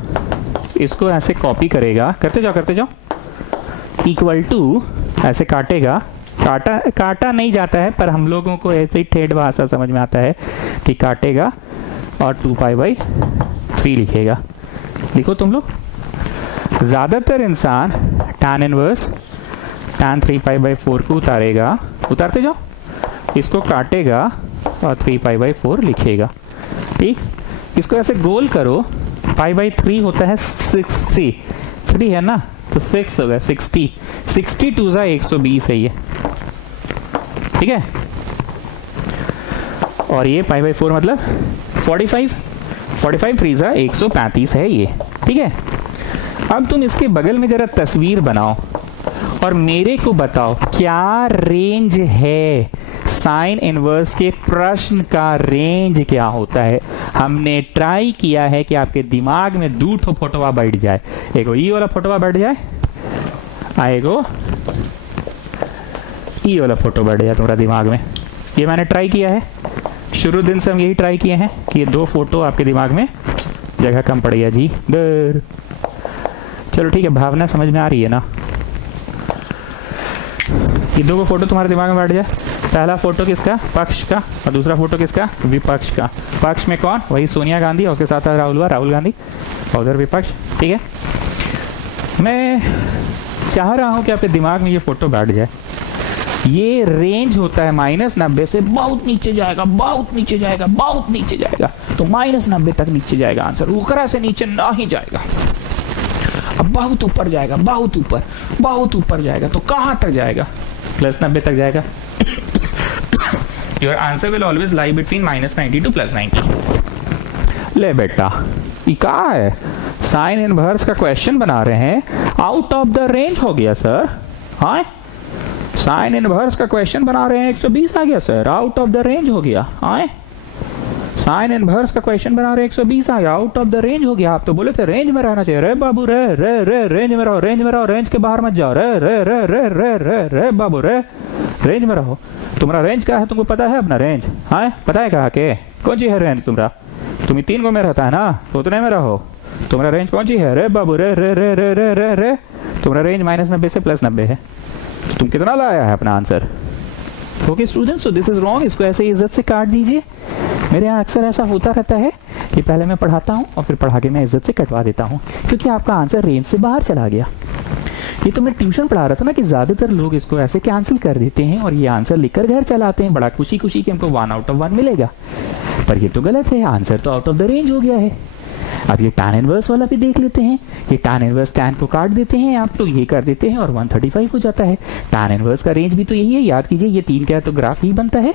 इसको ऐसे कॉपी करेगा, करते जाओ, इक्वल टू ऐसे काटेगा, काटा नहीं जाता है पर हम लोगों को ऐसे ही ठेठ भाषा समझ में आता है कि काटेगा और 2π/3 लिखेगा। लिखो तुम लोग। ज्यादातर इंसान tan इनवर्स tan 3π/4 को उतारेगा, उतारते जाओ, इसको काटेगा और 3π/4 लिखेगा। ठीक, इसको ऐसे गोल करो, π/3 होता है 60, 3 है ना तो 6 होगा 60, 62 × 120 है ये। ठीक है, और ये π/4 मतलब 45 3 × 135 है ये। ठीक है, अब तुम इसके बगल में जरा तस्वीर बनाओ और मेरे को बताओ क्या रेंज है साइन इनवर्स के प्रश्न का, रेंज क्या होता है। हमने ट्राई किया है कि आपके दिमाग में 2 फोटोवा बैठ जाए, एगो ई वाला फोटोवा बैठ जाए, आएगो ई वाला फोटो बैठ जाए तुम्हारा दिमाग में। ये मैंने ट्राई किया है, शुरू दिन से हम यही ट्राई किए हैं कि ये 2 फोटो आपके दिमाग में जगह कम पड़ गया जी दर। चलो ठीक है, भावना समझ में आ रही है ना। ये 2 फोटो तुम्हारे दिमाग में बैठ जाए, पहला फोटो किसका, पक्ष का, और दूसरा फोटो किसका, विपक्ष का। पक्ष में कौन, वही सोनिया गांधी और उसके साथ साथ राहुल गांधी, और उधर विपक्ष। ठीक है, मैं चाह रहा हूं कि आपके दिमाग में ये फोटो बैठ जाए। ये रेंज होता है -90 से बहुत नीचे जाएगा, बहुत नीचे जाएगा, बहुत नीचे जाएगा, तो -90 तक नीचे जाएगा आंसर, उकरा से नीचे ना ही जाएगा। अब बहुत ऊपर जाएगा, बहुत ऊपर जाएगा, तो कहां तक जाएगा, +90 तक जाएगा। Your answer will always lie between -90 to +90। ले बेटा, ये क्या है, साइन इनवर्स का क्वेश्चन बना रहे हैं, आउट ऑफ द रेंज हो गया सर। हाँ, साइन इनवर्स का क्वेश्चन बना रहे हैं, 120 आ गया sir, out of the range हो गया। हाँ, साइन इनवर्स का क्वेश्चन बना रहे 120 आ गया, आउट ऑफ द रेंज हो गया। आप तो बोले थे रेंज में रहना चाहिए, रे बाबू रे रे रे रेंज में रहो, रेंज में रहो, रेंज के बाहर मत जाओ, रे रे रे रे रे रे रे बाबू रे रेंज में रहो। तुम्हारा रेंज क्या है, तुमको पता है अपना रेंज? हाँ, पता है कहा के कौन सी है रेंज तुम्हारा? तुम 3 गो में रहता है ना, उतने में रहो। तुम्हारा रेंज कौन सी है, रे बाबू रे रे रे रे रे रे रे। तुम्हारा रेंज -90 से +90 है, तो तुम कितना लाया है अपना answer? Okay students, so this is wrong. इसको ऐसे इज्जत से काट दीजिए। मेरे यहाँ अक्सर ऐसा होता रहता है कि पहले मैं पढ़ाता हूँ और फिर पढ़ा के मैं इज्जत से कटवा देता हूँ, क्योंकि आपका आंसर रेंज से बाहर चला गया। ये तो मैं ट्यूशन पढ़ा रहा था ना कि ज्यादातर लोग इसको ऐसे कैंसिल कर देते हैं और ये आंसर लिखकर घर चलाते हैं, बड़ा खुशी खुशी कि हमको 1 out of 1 मिलेगा। पर ये तो गलत है, आंसर तो आउट ऑफ द रेंज हो गया है। अब ये tan इनवर्स वाला भी देख लेते हैं। ये tan इनवर्स tan को काट देते हैं आप, तो ये कर देते हैं और 135 हो जाता है। tan इनवर्स का रेंज भी तो यही है, याद कीजिए, ये 3 का है तो ग्राफ ही बनता है।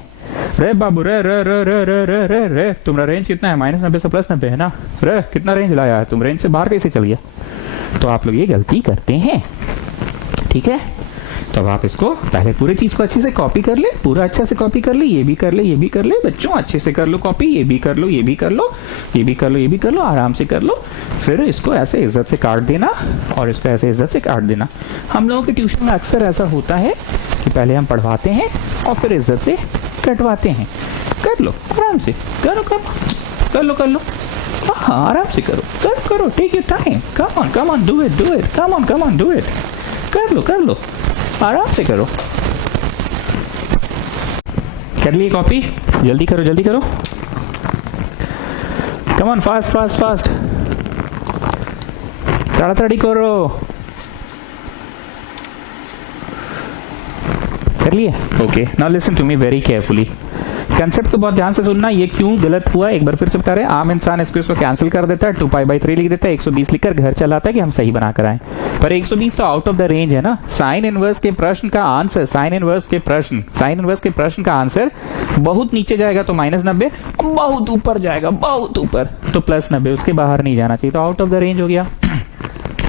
रे बाबू रे रे रे रे रे रे रे रे, तुम्हारा रेंज कितना है? -90 से +90 है ना। रे कितना रेंज लाया है तुम, रेंज से बाहर कैसे चल गया? तो आप लोग ये गलती करते हैं, ठीक है। तो अब आप इसको पहले पूरी चीज को अच्छे से कॉपी कर ले, पूरा अच्छा से कॉपी कर ले, ये भी कर ले, ये भी कर ले बच्चों, अच्छे से कर लो कॉपी, ये भी कर लो, ये भी कर लो, ये भी कर लो, ये भी कर लो, आराम से कर लो। फिर इसको ऐसे इज्जत से काट देना और इसको ऐसे इज्जत से काट देना। हम लोगों के ट्यूशन में अक्सर ऐसा होता है कि पहले हम पढ़वाते हैं और फिर इज्जत से कटवाते हैं। कर लो आराम से, करो कर लो, हाँ आराम से करो, take your time, come on do it, come on do it, कर लो आराम से करो। कर लिए कॉपी? जल्दी करो, कम ऑन, फास्ट ताड़ाताड़ी करो। कर लिए? Okay, now listen to me very carefully. Concept को बहुत ध्यान से सुनना, ये क्यों गलत हुआ एक बार फिर से बता रहे हैं। आम इंसान इसको कैंसिल कर देता है, 2π/3 लिख देता है, 120 लिखकर घर चलाता है कि हम सही बना कर आए, पर 120 तो आउट ऑफ द रेंज है ना। साइन इनवर्स के प्रश्न का आंसर, साइन इनवर्स के प्रश्न का आंसर बहुत नीचे जाएगा तो -90, बहुत ऊपर जाएगा बहुत ऊपर तो +90, उसके बाहर नहीं जाना चाहिए, तो आउट ऑफ द रेंज हो गया।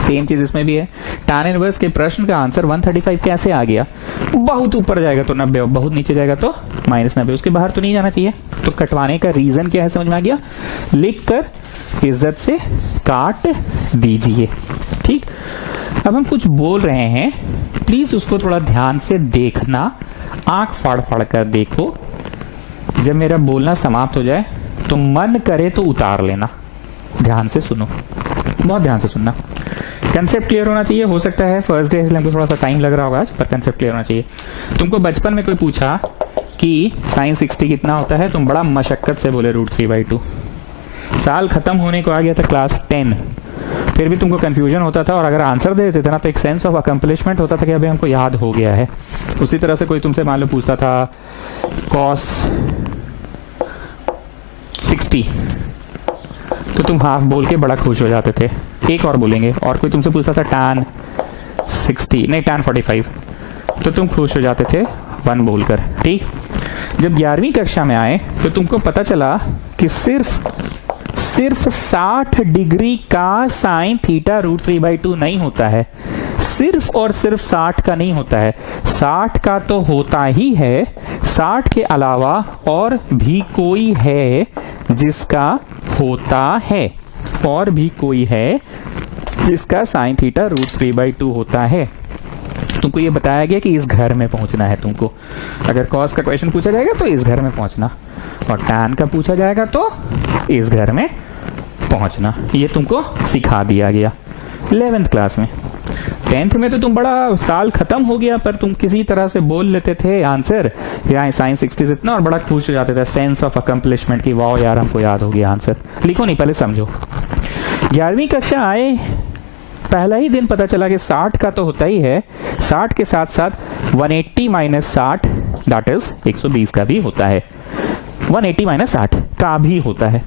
सेम चीज इसमें भी है। tan इनवर्स के प्रश्न का आंसर 135 कैसे आ गया? बहुत ऊपर जाएगा तो 90, बहुत नीचे जाएगा तो -90, उसके बाहर तो नहीं जाना चाहिए। तो कटवाने का रीजन क्या है समझ में आ गया? लिखकर इज्जत से काट दीजिए। ठीक, अब हम कुछ बोल रहे हैं, प्लीज उसको थोड़ा ध्यान से देखना, आंख फाड़ फाड़ कर देखो। जब मेरा बोलना समाप्त हो जाए तो मन करे तो उतार लेना। ध्यान से सुनो, बहुत ध्यान से सुनना। कंसेप्ट क्लियर होना चाहिए। हो सकता है फर्स्ट डे इसलिए हमको थोड़ा सा टाइम लग रहा होगा आज, पर कंसेप्ट क्लियर होना चाहिए। तुमको बचपन में कोई पूछा कि sin 60 कितना होता है, तुम बड़ा मशक्कत से बोले √3/2। साल खत्म होने को आ गया था क्लास 10, फिर भी तुमको कंफ्यूजन होता था, और अगर आंसर दे देते थे ना तो एक सेंस ऑफ अकम्पलिशमेंट होता था कि अभी हमको याद हो गया है। उसी तरह से कोई तुमसे मान लो पूछता था cos 60, तो तुम हाफ बोल के बड़ा खुश हो जाते थे। एक और बोलेंगे, और कोई तुमसे पूछता था tan 60 नहीं tan 45, तो तुम खुश हो जाते थे 1 बोलकर। ठीक, जब 11वीं कक्षा में आए तो तुमको पता चला कि सिर्फ 60 डिग्री का साइन थीटा √3/2 नहीं होता है। सिर्फ और सिर्फ 60 का नहीं होता है, 60 का तो होता ही है, 60 के अलावा और भी कोई है जिसका होता है, और भी कोई है जिसका साइन थीटा √3/2 होता है। तुमको ये बताया गया कि इस घर में पहुंचना है तुमको। अगर कॉस का क्वेश्चन पूछा जाएगा तो इस घर में पहुंचना, और टैन का पूछा जाएगा तो इस घर में पहुंचना। ये तुमको सिखा दिया गया 11th क्लास में। 10th में तो तुम बड़ा साल खत्म हो गया, पर तुम किसी तरह से बोल लेते थे आंसर, यहाँ sin 60 से इतना, और बड़ा खुश हो जाते थे, सेंस ऑफ अकम्पलिशमेंट की, वाह यार हमको याद हो गया आंसर। लिखो नहीं, पहले समझो। 11वीं कक्षा आए, पहला ही दिन पता चला कि 60 का तो होता ही है, 60 के साथ साथ 180 - 60 दैट इज 120 का भी होता है, 180 - 60 का भी होता है।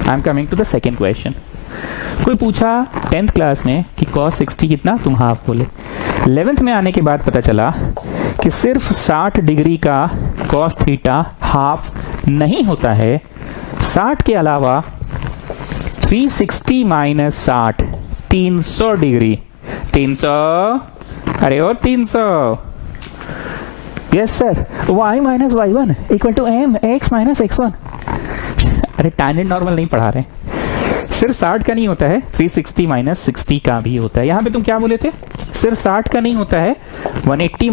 I am coming to the second question. कोई पूछा 10th क्लास में कि cos 60 कितना, तुम हाफ बोले। 11th में आने के बाद पता चला कि सिर्फ 60 डिग्री का cos थीटा हाफ नहीं होता है, 60 के अलावा 360 - 60 300 डिग्री, 300, अरे ओ 300, yes sir, y - y1 = mx - x1। अरे टैंजेंट नॉर्मल नहीं पढ़ा रहे, सिर्फ 60 का नहीं होता है, 360 - 60 का भी होता है। यहां पे तुम क्या बोले थे? सिर्फ 60 का नहीं होता है, 180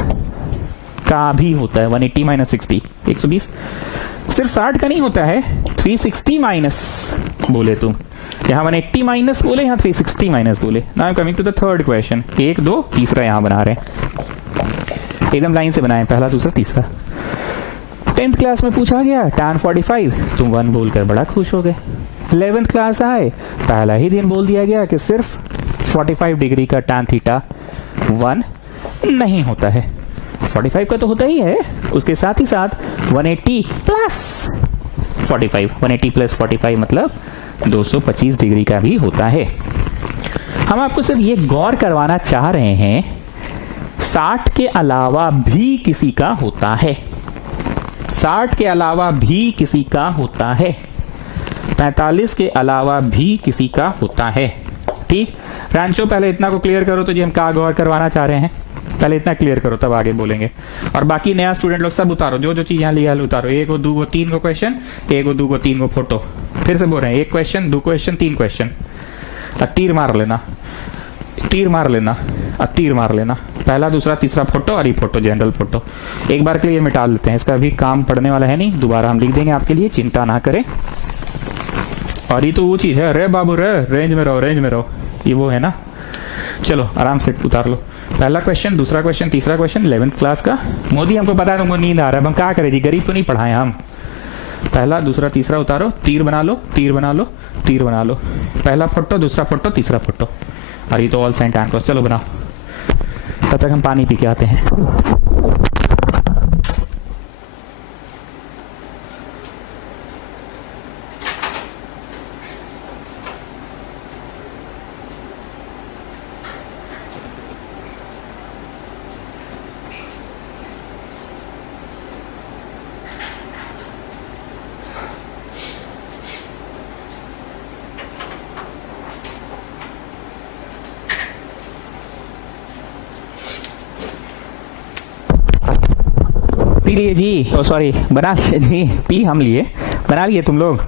- का भी होता है, 180 - 60 120। सिर्फ 60 का नहीं होता है, 360 - बोले तुम, यहाँ 180 - बोले, यहाँ 360 - बोले। Now I am coming to the third question. 1 2 तीसरा यहाँ बना रहे हैं, एकदम लाइन से बनाए, पहला दूसरा तीसरा। 10th क्लास में पूछा गया tan 45, तुम 1 बोलकर बड़ा खुश हो गए। 11th क्लास आए, पहला ही दिन बोल दिया गया कि सिर्फ 45 डिग्री का tan थीटा 1 नहीं होता है, 45 का तो होता ही है, उसके साथ ही साथ 180 + 45, 180 + 45 मतलब 225 डिग्री का भी होता है। हम आपको सिर्फ ये गौर करवाना चाह रहे हैं, 60 के अलावा भी किसी का होता है, 60 के अलावा भी किसी का होता है, 45 के अलावा भी किसी का होता है। ठीक, रांचो पहले इतना को क्लियर करो तो जी हम क्या गौर करवाना चाह रहे हैं, पहले इतना क्लियर करो तब आगे बोलेंगे। और बाकी नया स्टूडेंट लोग सब उतारो, जो जो चीज यहाँ लिया है उतारो। 1 2 3 क्वेश्चन, 1 2 3 फोटो। फिर से बोल रहे हैं, 1 क्वेश्चन 2 क्वेश्चन 3 क्वेश्चन, तीर मार लेना, तीर मार लेना, तीर मार लेना, पहला दूसरा तीसरा फोटो, और ये फोटो जनरल फोटो। एक बार के लिए मिटा लेते हैं, इसका भी काम पड़ने वाला है नहीं, दोबारा हम लिख देंगे आपके लिए, चिंता ना करें। और ये तो वो चीज है, रे बाबू रे, रेंज में रहो, रेंज में रहो, ये वो है ना। चलो आराम से उतार लो, पहला क्वेश्चन, दूसरा क्वेश्चन, तीसरा क्वेश्चन 11th क्लास का। मोदी हमको पता है तुमको नींद आ रहा है, हम क्या करें जी, गरीब को नहीं पढ़ाए हम। पहला दूसरा तीसरा उतारो, तीर बना लो, तीर बना लो, तीर बना लो, पहला फोटो, दूसरा फोटो, तीसरा फोटो, और ये तो ऑल साइन टैन। चलो बनाओ, तब तक हम पानी पी के आते हैं। पी लिए जी, ओ सॉरी बना लिए जी, पी हम लिए, बना लिए तुम लोग।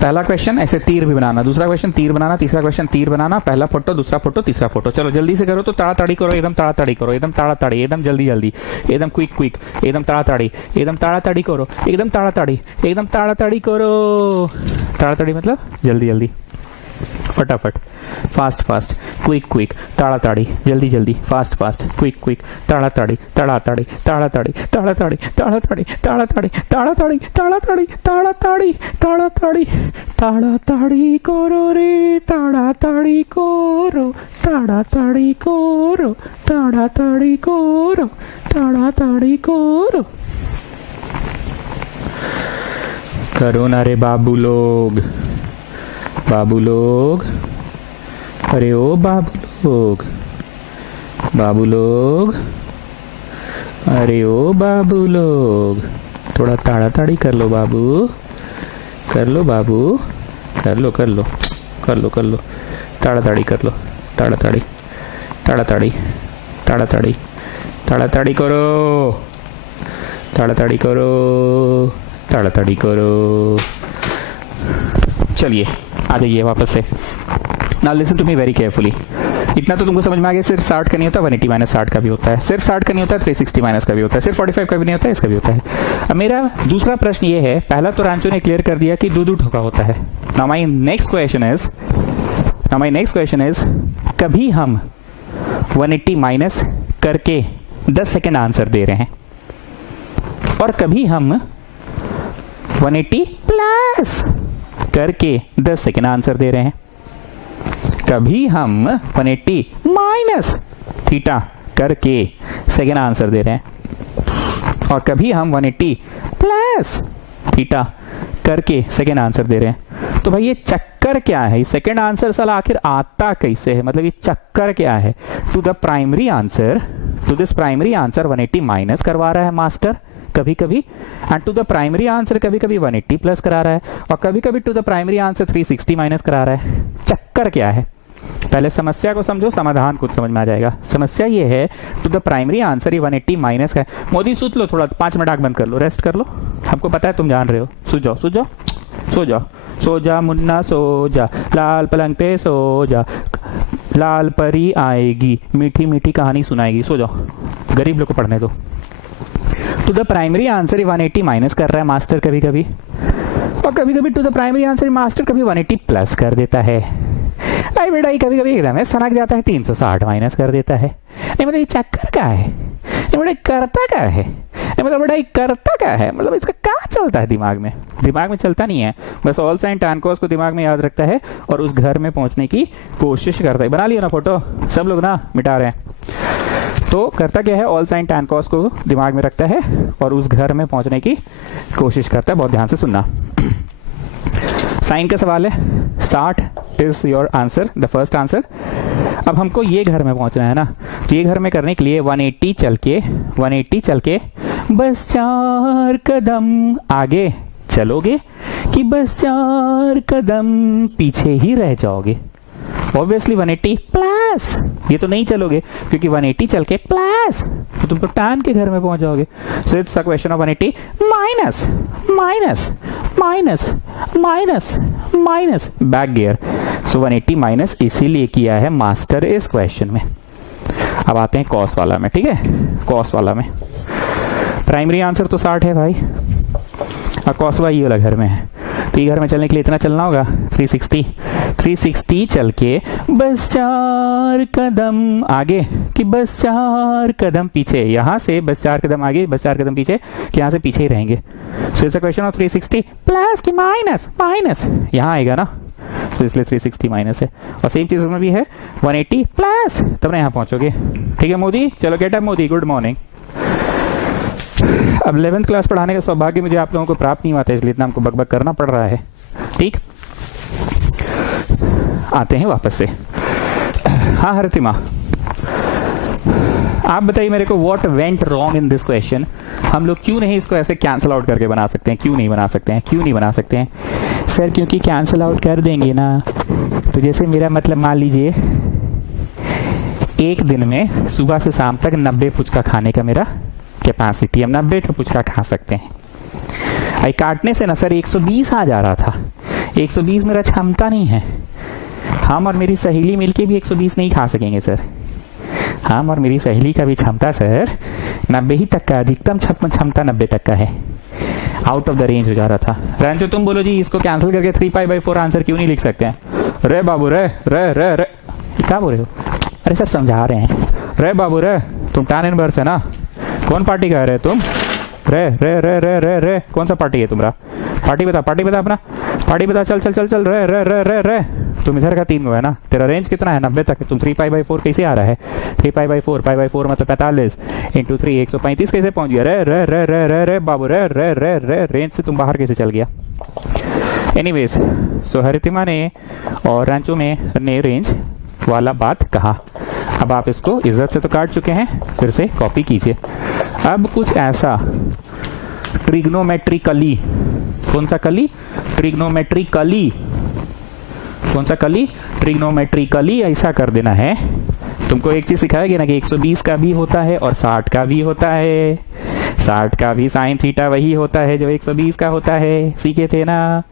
पहला क्वेश्चन ऐसे तीर भी बनाना, दूसरा क्वेश्चन तीर बनाना, तीसरा क्वेश्चन तीर बनाना, पहला फोटो, दूसरा फोटो, तीसरा फोटो। चलो जल्दी से करो, तो ताड़ाताड़ी करो, एकदम ताड़ाताड़ी करो, एकदम ताड़ाताड़ी, एकदम जल्दी जल्दी, एकदम क्विक क्विक, एकदम ताड़ाताड़ी, एकदम ताड़ाताड़ी करो, एकदम ताड़ाताड़ी, एकदम ताड़ाताड़ी करो। ताड़ाताड़ी मतलब जल्दी जल्दी, फटाफट, फास्ट फास्ट, क्विक क्विक, ताड़ाताड़ी, जल्दी जल्दी, फास्ट फास्ट, क्विक क्विक, ताड़ाताड़ी, ताड़ाताड़ी, ताड़ाताड़ी, ताड़ाताड़ी, ताड़ाताड़ी, ताड़ाताड़ी, ताड़ाताड़ी, ताड़ाताड़ी, ताड़ाताड़ी, ताड़ाताड़ी, ताड़ाताड़ी करो रे, ताड़ाताड़ी करो, ताड़ाताड़ी करो, ताड़ाताड़ी करो, ताड़ाताड़ी करो। करो ना रे बाबू लोग, बाबू लोग, अरे ओ बाबू लोग, बाबू लोग, अरे ओ बाबू लोग, थोड़ा ताड़ाताड़ी कर लो बाबू, कर लो बाबू, कर लो कर लो कर लो कर लो, ताड़ाताड़ी कर लो, ताड़ाताड़ी, ताड़ाताड़ी, ताड़ाताड़ी, ताड़ाताड़ी करो, ताड़ाताड़ी करो, ताड़ाताड़ी करो। चलिए आ जाइए वापस से। Now listen to me very carefully. इतना तो तुमको समझ में आ गया, सिर्फ 60 का नहीं होता, 180 माइनस 60 का भी होता है, सिर्फ 60 का नहीं होता, 360 माइनस का भी होता है, सिर्फ 45 का भी नहीं होता, इसका भी होता है। अब मेरा दूसरा प्रश्न ये है, पहला तो रांचो ने क्लियर कर दिया कि दो ठोका होता है। Now my next question is कभी हम 180 माइनस करके 10 सेकेंड आंसर दे रहे हैं, और कभी हम 180 प्लस करके 10 सेकेंड आंसर दे रहे हैं। कभी हम 180 माइनस थीटा करके सेकेंड आंसर दे रहे हैं, और कभी हम 180 प्लस थीटा करके सेकेंड आंसर दे रहे हैं। तो भाई ये चक्कर क्या है, सेकेंड आंसर साला आखिर आता कैसे है, मतलब ये चक्कर क्या है? To the primary answer, to this primary answer 180 minus करवा रहा है मास्टर कभी कभी, and to the primary answer कभी कभी 180 प्लस करा रहा है, और कभी कभी to the primary answer 360 minus करा रहा है। चक्कर क्या है? पहले समस्या को समझो, समाधान खुद समझ में आ जाएगा। समस्या ये है, टू द प्राइमरी आंसर ही 180 माइनस का है। मोदी सुत लो थोड़ा, 5 मिनट आंख बंद कर लो, रेस्ट कर लो, हमको पता है तुम जान रहे हो। सो जाओ सो जाओ सो जाओ, सो जा मुन्ना सो जा, लाल पलंग पे सो जा, लाल परी आएगी, मीठी मीठी कहानी सुनाएगी, सो जाओ, गरीब लोग को पढ़ने दो। To the primary answer 180 minus कर रहा है मास्टर कभी कभी, और कभी कभी to the primary answer master कभी 180 प्लस कर देता है। भाई बेटा कभी कभी एकदम सनक जाता है, 360 माइनस कर देता है। नहीं मतलब ये चक्कर क्या है, ये बेटा करता क्या है, मतलब बेटा करता क्या है, मतलब इसका क्या चलता है दिमाग में? दिमाग में चलता नहीं है, बस ऑल साइन टैन कॉस को दिमाग में याद रखता है और उस घर में पहुंचने की कोशिश करता है। बना लिया ना फोटो, सब लोग ना मिटा रहे हैं। तो करता क्या है, ऑल साइन टैन कॉस को दिमाग में रखता है और उस घर में पहुंचने की कोशिश करता है। बहुत ध्यान से सुनना। साइन का सवाल है, 60 is your answer, the first answer. अब हमको ये घर में पहुंचना है ना, तो ये घर में करने के लिए 180 चल के बस 4 कदम आगे चलोगे कि बस 4 कदम पीछे ही रह जाओगे। ऑब्वियसली 180 प्लस, ये तो नहीं चलोगे क्योंकि 180 चल के प्लस तो तुम तो टैन के घर में पहुंच जाओगे। So it's a question of 180 minus minus minus minus minus back gear. So 180 minus इसीलिए किया है मास्टर इस क्वेश्चन में। अब आते हैं कॉस वाला में, ठीक है। कॉस वाला में प्राइमरी आंसर तो 60 है भाई, और कॉस वाला ये वाला घर में है, तो ये घर में चलने के लिए इतना चलना होगा 360 चल के बस 4 कदम आगे कि बस 4 कदम पीछे, यहां से बस 4 कदम आगे बस 4 कदम पीछे कि यहां से पीछे ही रहेंगे। So it's a question of 360 plus कि माइनस माइनस यहां आएगा ना, तो इसलिए 360 माइनस है। और सेम चीज में भी है 180 प्लस, तब ना यहां पहुंचोगे। ठीक है मोदी, चलो get up Modi, good morning. अब 11th क्लास पढ़ाने का सौभाग्य मुझे आप लोगों को प्राप्त नहीं हुआ था, इसलिए इतना हमको बकबक करना पड़ रहा है। ठीक, आते हैं वापस से। हाँ हरतिमा, आप बताइए मेरे को, what went wrong in this question. हम लोग क्यों नहीं इसको ऐसे कैंसल आउट करके बना सकते हैं? क्यों नहीं बना सकते हैं? क्यों नहीं बना सकते हैं सर? क्योंकि कैंसल आउट कर देंगे ना, तो जैसे मेरा मतलब मान लीजिए एक दिन में सुबह से शाम तक 90 फुचका खाने का मेरा कैपेसिटी हम 90 का पुचका खा सकते हैं। आई काटने से ना सर 120 आ जा रहा था, 120 मेरा क्षमता नहीं है। हम और मेरी सहेली मिलके भी 120 नहीं खा सकेंगे सर। हम और मेरी सहेली का भी क्षमता सर 90 ही तक का, अधिकतम क्षमता 90 तक का है। आउट ऑफ द रेंज हो जा रहा था। रंजो तुम बोलो जी इसको कैंसिल करके 3π/4 आंसर क्यों नहीं लिख सकते हैं? रे बाबू रे रे रे रे क्या बोल रहे हो? अरे सर समझा रहे हैं। रे बाबू रे तुम tan इनवर्स है ना? कौन पार्टी का रहे तुम? रे रे रे रे रे रे कौन सा पार्टी है तुम्हारा? पार्टी बता अपना पार्टी बता। चल चल चल चल रे रे रे रे रे तुम इधर का 3 है ना? तेरा रेंज कितना है? 90 तक। तुम 3π/4 कैसे आ रहा है? 3π/4 π/4 मतलब 45 इंटू 3 135 कैसे पहुंच गया? रे रे रे रे रे रे बाबू रे रे रे रे रेंज से तुम बाहर कैसे चल गया? एनीवेज सो हरितिमा ने और रांचो में ने रेंज वाला बात कहा। अब आप इसको इज्जत से तो काट चुके हैं, फिर से कॉपी कीजिए। अब कुछ ऐसा ट्रिग्नोमेट्रिकली, कौन सा कली? ट्रिग्नोमेट्रिकली, कौन सा कली? ट्रिग्नोमेट्रिकली ऐसा कर देना है। तुमको एक चीज सिखाया गया ना कि 120 का भी होता है और 60 का भी होता है। 60 का भी साइन थीटा वही होता है जो 120 का होता है, सीखे थे ना?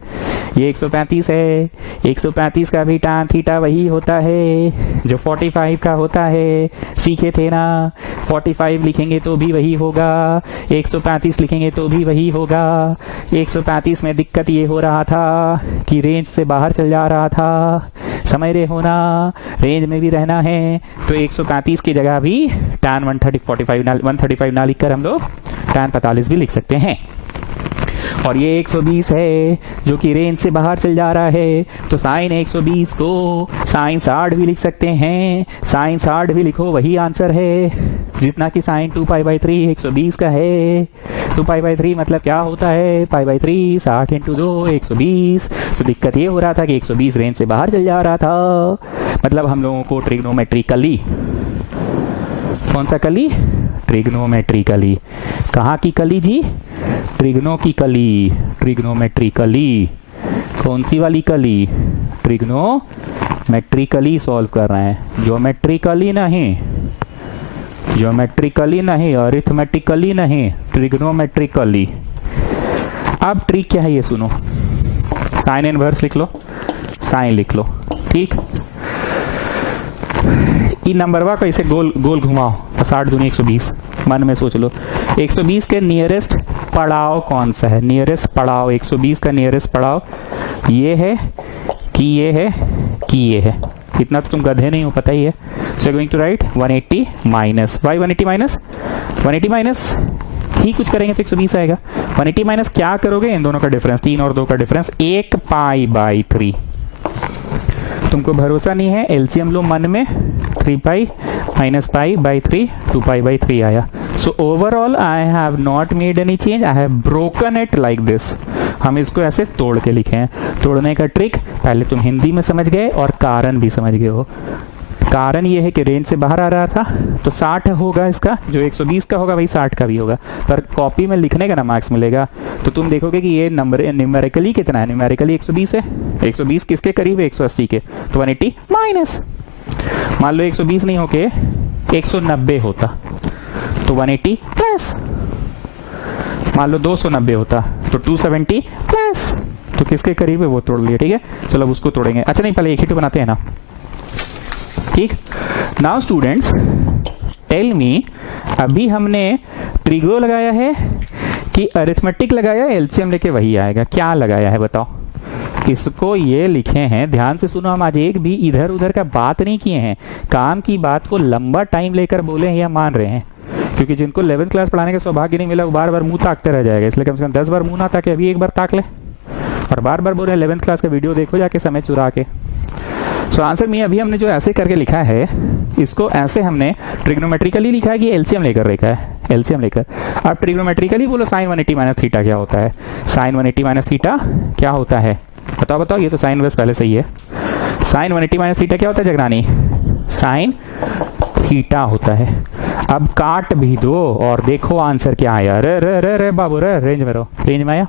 ये 135 है, 135 का भी tan थीटा वही होता है जो 45 का होता है, सीखे थे ना? 45 लिखेंगे तो भी वही होगा, 135 लिखेंगे तो भी वही होगा। 135 में दिक्कत ये हो रहा था कि रेंज से बाहर चल जा रहा था, समझ रहे हो ना? रेंज में भी रहना है तो 135 की जगह भी tan 135 ना लिखकर हम लोग tan 45 भी लिख सकते हैं। और ये 120 है जो कि रेंज से बाहर चल जा रहा है, तो साइन 120 को साइन 60 भी लिख सकते हैं। साइन 60 भी लिखो, वही आंसर है जितना कि साइन 2π/3 120 का है। 2π/3 मतलब क्या होता है? π/3 60 इंटू 2 120। तो दिक्कत ये हो रहा था कि 120 रेंज से बाहर चल जा रहा था, मतलब हम लोगों को ट्रिग्नोमेट्रिकली, कौन सा कली? ट्रिग्नोमेट्रिकली। कहाँ की कली जी? ट्रिग्नो की कली, ट्रिग्नोमेट्रिकली। कौन सी वाली कली? ट्रिग्नोमेट्रिकली सॉल्व कर रहे हैं, ज्योमेट्रिकली नहीं, ज्योमेट्रिकली नहीं, अरिथमेटिकली नहीं, ट्रिग्नोमेट्रिकली। अब ट्रिक क्या है ये सुनो। साइन इनवर्स लिख लो, साइन लिख लो, ठीक। ई नंबरवा को इसे गोल गोल घुमाओ, 60 दूनी 120, मन में सोच लो 120 के नियरेस्ट पड़ाव कौन सा है? नियरेस्ट पड़ाव 120 का नियरेस्ट पड़ाव ये है कि ये है कि ये है। इतना तो तुम गधे नहीं हो, पता ही है। So going to write 180 minus, why 180 minus, 180 minus ही कुछ करेंगे तो 120 आएगा। 180 माइनस क्या करोगे? इन दोनों का डिफरेंस, 3 और 2 का डिफरेंस, 1π/3। तुमको भरोसा नहीं है, एलसीएम लो मन में, 3π माइनस π/3 2π/3 आया। So overall I have not made any change, I have broken it like this. हम इसको ऐसे तोड़ के लिखे हैं। तोड़ने का ट्रिक पहले तुम हिंदी में समझ गए और कारण भी समझ गए हो। कारण ये है कि रेंज से बाहर आ रहा था तो 60 होगा इसका, जो 120 का होगा वही 60 का भी होगा, पर कॉपी में लिखने का ना मार्क्स मिलेगा। तो तुम देखोगे कि ये नंबर न्यूमेरिकली कितना है? न्यूमेरिकली 120 है। 120 किसके करीब है? 180 के। तो 180 माइनस, मान लो 120 नहीं होके 190 होता तो 180 प्लस, मान लो 290 होता तो 270 प्लस। तो किसके करीब है वो तोड़ लिया, ठीक है। चलो अब उसको तोड़ेंगे। अच्छा नहीं, पहले एक ही तो बनाते हैं ना, ठीक। नाउ स्टूडेंट्स टेल मी, अभी हमने ट्रिगो लगाया है कि अरिथमेटिक लगाया? एलसीएम लेके वही आएगा। क्या लगाया है बताओ? इसको ये लिखे हैं, ध्यान से सुनो। हम आज एक भी इधर उधर का बात नहीं किए हैं, काम की बात को लंबा टाइम लेकर बोले हैं या मान रहे हैं, क्योंकि जिनको 11th क्लास पढ़ाने का सौभाग्य नहीं मिला वो बार बार मुंह ताकते रह जाएगा। इसलिए कम से कम 10 बार मुंह ना ताके अभी एक बार ताक ले, और बार बार बोल रहे 11th क्लास का वीडियो देखो जाके समय चुरा के। सो आंसर में अभी हमने जो ऐसे करके लिखा है, इसको ऐसे हमने ट्रिग्नोमेट्रिकली लिखा है कि एलसीएम लेकर लिखा है, एलसीएम लेकर। अब ट्रिग्नोमेट्रिकली बोलो साइन 180 माइनस थीटा क्या होता है? साइन 180 माइनस थीटा क्या होता है? बताओ बताओ, ये तो साइन इनवर्स पहले सही है। साइन 180 माइनस थीटा क्या होता है जगरानी? साइन थीटा होता है। अब काट भी दो और देखो आंसर क्या आया। रे रे रे रे बाबू रे, रेंज में रहो, रेंज में आया।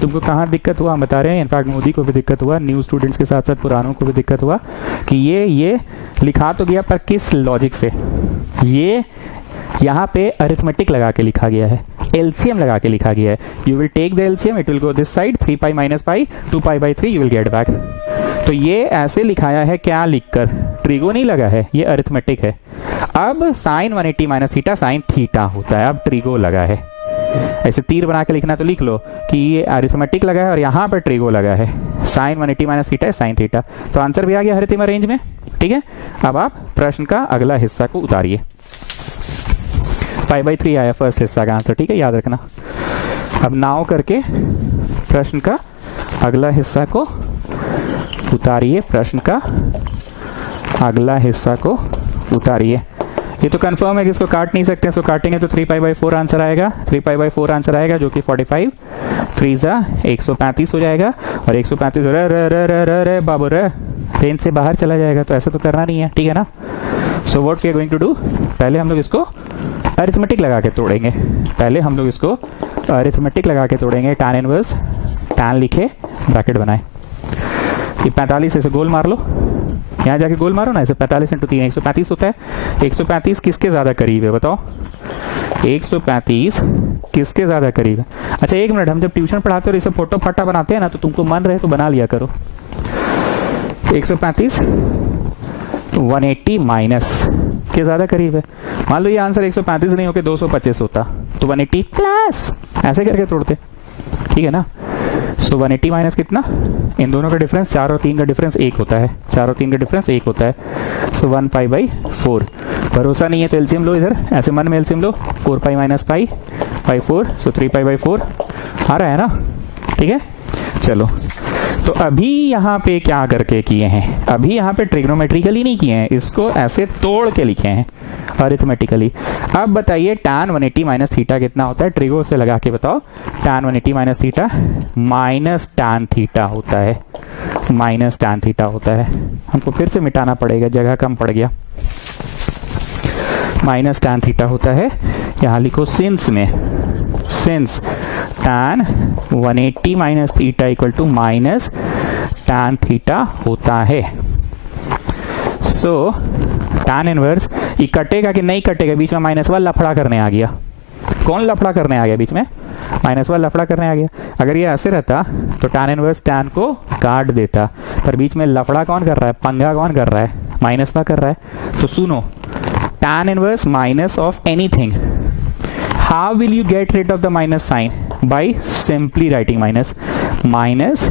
तुमको कहाँ दिक्कत हुआ हम बता रहे हैं, इनफैक्ट मोदी को भी दिक्कत हुआ, न्यू स्टूडेंट्स के साथ साथ पुरानों को भी दिक्कत हुआ कि ये लिखा तो गया पर किस लॉजिक से? ये यहाँ पे अरिथमेटिक लगा के लिखा गया है, एलसीएम लगा के लिखा गया है। You will take the LCM, it will go this side, 3 pi minus pi, 2 pi by 3 you will get back. तो ये ऐसे लिखाया है, क्या लिखकर, ट्रिगो नहीं लगा है, ये अरिथमेटिक है। अब sine 180 minus theta sine theta होता है, अब ट्रिगो लगा है। ऐसे तीर बना के लिखना तो लिख लो कि ये अरिथमेटिक लगा है और यहाँ पर ट्रिगो लगा है, sine 180 minus theta sine theta. तो आंसर भी आ गया हरितिमा रेंज में, ठीक है। अब आप प्रश्न का अगला हिस्सा को उतारिए। 5/3 आया फर्स्ट हिस्सा का आंसर, ठीक है, याद रखना। अब नाव करके प्रश्न का अगला हिस्सा को उतारिए, प्रश्न का अगला हिस्सा को उतारिए। ये तो कंफर्म है कि इसको काट नहीं सकते, इसको काटेंगे तो 3π/4 आंसर आएगा, 3π/4 आंसर आएगा, जो कि 45, 3 135 हो जाएगा। और 135 रे बाबू रे रेंज से बाहर चला जाएगा, तो ऐसा तो करना नहीं है, ठीक है ना। So what we are going to do, पहले हम लोग इसको अरिथमेटिक लगा के तोड़ेंगे, पहले हम लोग इसको अरिथमेटिक लगा के तोड़ेंगे। tan इनवर्स, tan लिखे, ब्रैकेट बनाए, ये 45 ऐसे गोल मार लो, यहाँ जाके गोल मारो ना, ऐसे 45 × 3 135 होता है। 135 किसके ज्यादा करीब है बताओ, 135 किसके ज्यादा करीब है। अच्छा एक मिनट, हम जब ट्यूशन पढ़ाते हो इसे फोटो फाटा बनाते हैं ना, तो तुमको मन रहे तो बना लिया करो। 135 180 माइनस के ज्यादा करीब है। मान लो ये आंसर 135 नहीं होके 225 होता, तो 180 प्लस ऐसे करके तोड़ते, ठीक है ना। सो 180 माइनस कितना, इन दोनों का डिफरेंस 4 और 3 का डिफरेंस 1 होता है, 4 और 3 का डिफरेंस 1 होता है। सो 1π/4, भरोसा नहीं है तो एलसीएम लो, इधर ऐसे मन में एलसीएम लो, 4π माइनस पाई बाई 4, सो 3π/4 आ रहा है ना, ठीक है। चलो तो अभी यहाँ पे क्या करके किए हैं, अभी यहाँ पे ट्रिग्नोमेट्रिकली नहीं किए हैं, इसको ऐसे तोड़ के लिखे हैं अरिथमेटिकली। अब बताइए tan 180 माइनस थीटा कितना होता है, ट्रिगो से लगा के बताओ। tan 180 minus theta minus tan theta होता है, माइनस tan थीटा होता है। हमको फिर से मिटाना पड़ेगा, जगह कम पड़ गया। माइनस tan थीटा होता है, यहाँ लिखो सिंस में, since tan 180 minus theta equal to minus tan theta होता है। सो tan इनवर्स, ये कटेगा कि नहीं कटेगा, बीच में -1 लफड़ा करने आ गया। कौन लफड़ा करने आ गया बीच में, -1 लफड़ा करने आ गया। अगर ये ऐसे रहता तो tan इनवर्स tan को काट देता, पर बीच में लफड़ा कौन कर रहा है, पंगा कौन कर रहा है, -1 कर रहा है। तो सुनो, tan inverse minus of anything, how will you get rid of the minus sign? By simply writing minus, minus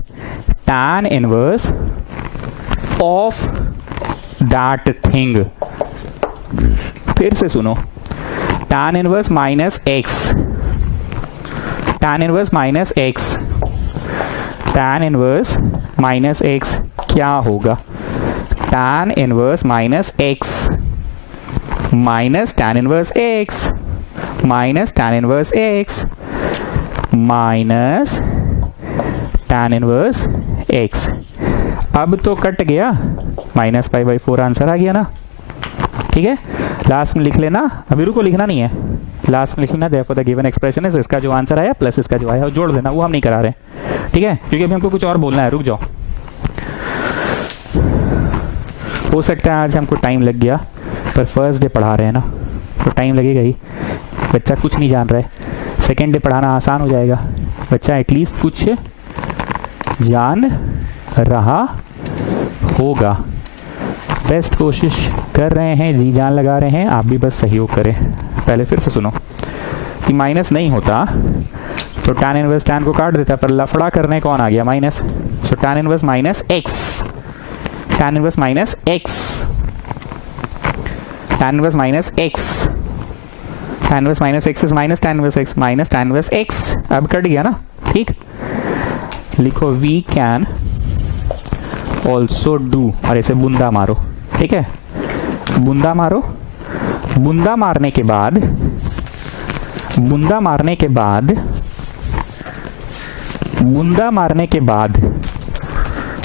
tan inverse of that thing। फिर से सुनो, tan inverse minus x, tan inverse minus x, tan inverse minus x क्या होगा, tan inverse minus x minus tan inverse x minus tan inverse x minus tan inverse x। अब तो cut गया, -π/4 answer आ गया ना, ठीक है। लास्ट में लिख लेना, अभी रुको लिखना नहीं है, लास्ट में लिख लेना therefore the given expression है, इसका जो आंसर आया प्लस इसका जो आया जोड़ देना, वो हम नहीं करा रहे, ठीक है, क्योंकि अभी हमको कुछ और बोलना है। रुक जाओ, हो सकता है आज हमको टाइम लग गया, पर फर्स्ट डे पढ़ा रहे हैं ना, तो टाइम लगेगा ही। बच्चा कुछ नहीं जान रहा है, सेकेंड डे पढ़ाना आसान हो जाएगा, बच्चा एटलीस्ट कुछ जान रहा होगा। बेस्ट कोशिश कर रहे हैं, जी जान लगा रहे हैं, आप भी बस सहयोग करें। पहले फिर से सुनो कि माइनस नहीं होता तो tan इनवर्स tan को काट देता, पर लफड़ा करने कौन आ गया, minus. So tan inverse minus x, tan inverse minus x, tan inverse minus x, tan inverse minus x is minus tan inverse x minus tan inverse x. अब कट गया ना, ठीक। लिखो वी कैन ऑल्सो डू, और ऐसे बूंदा मारो, ठीक है, बूंदा मारो। बूंदा मारने के बाद, बूंदा मारने के बाद, बूंदा मारने के बाद,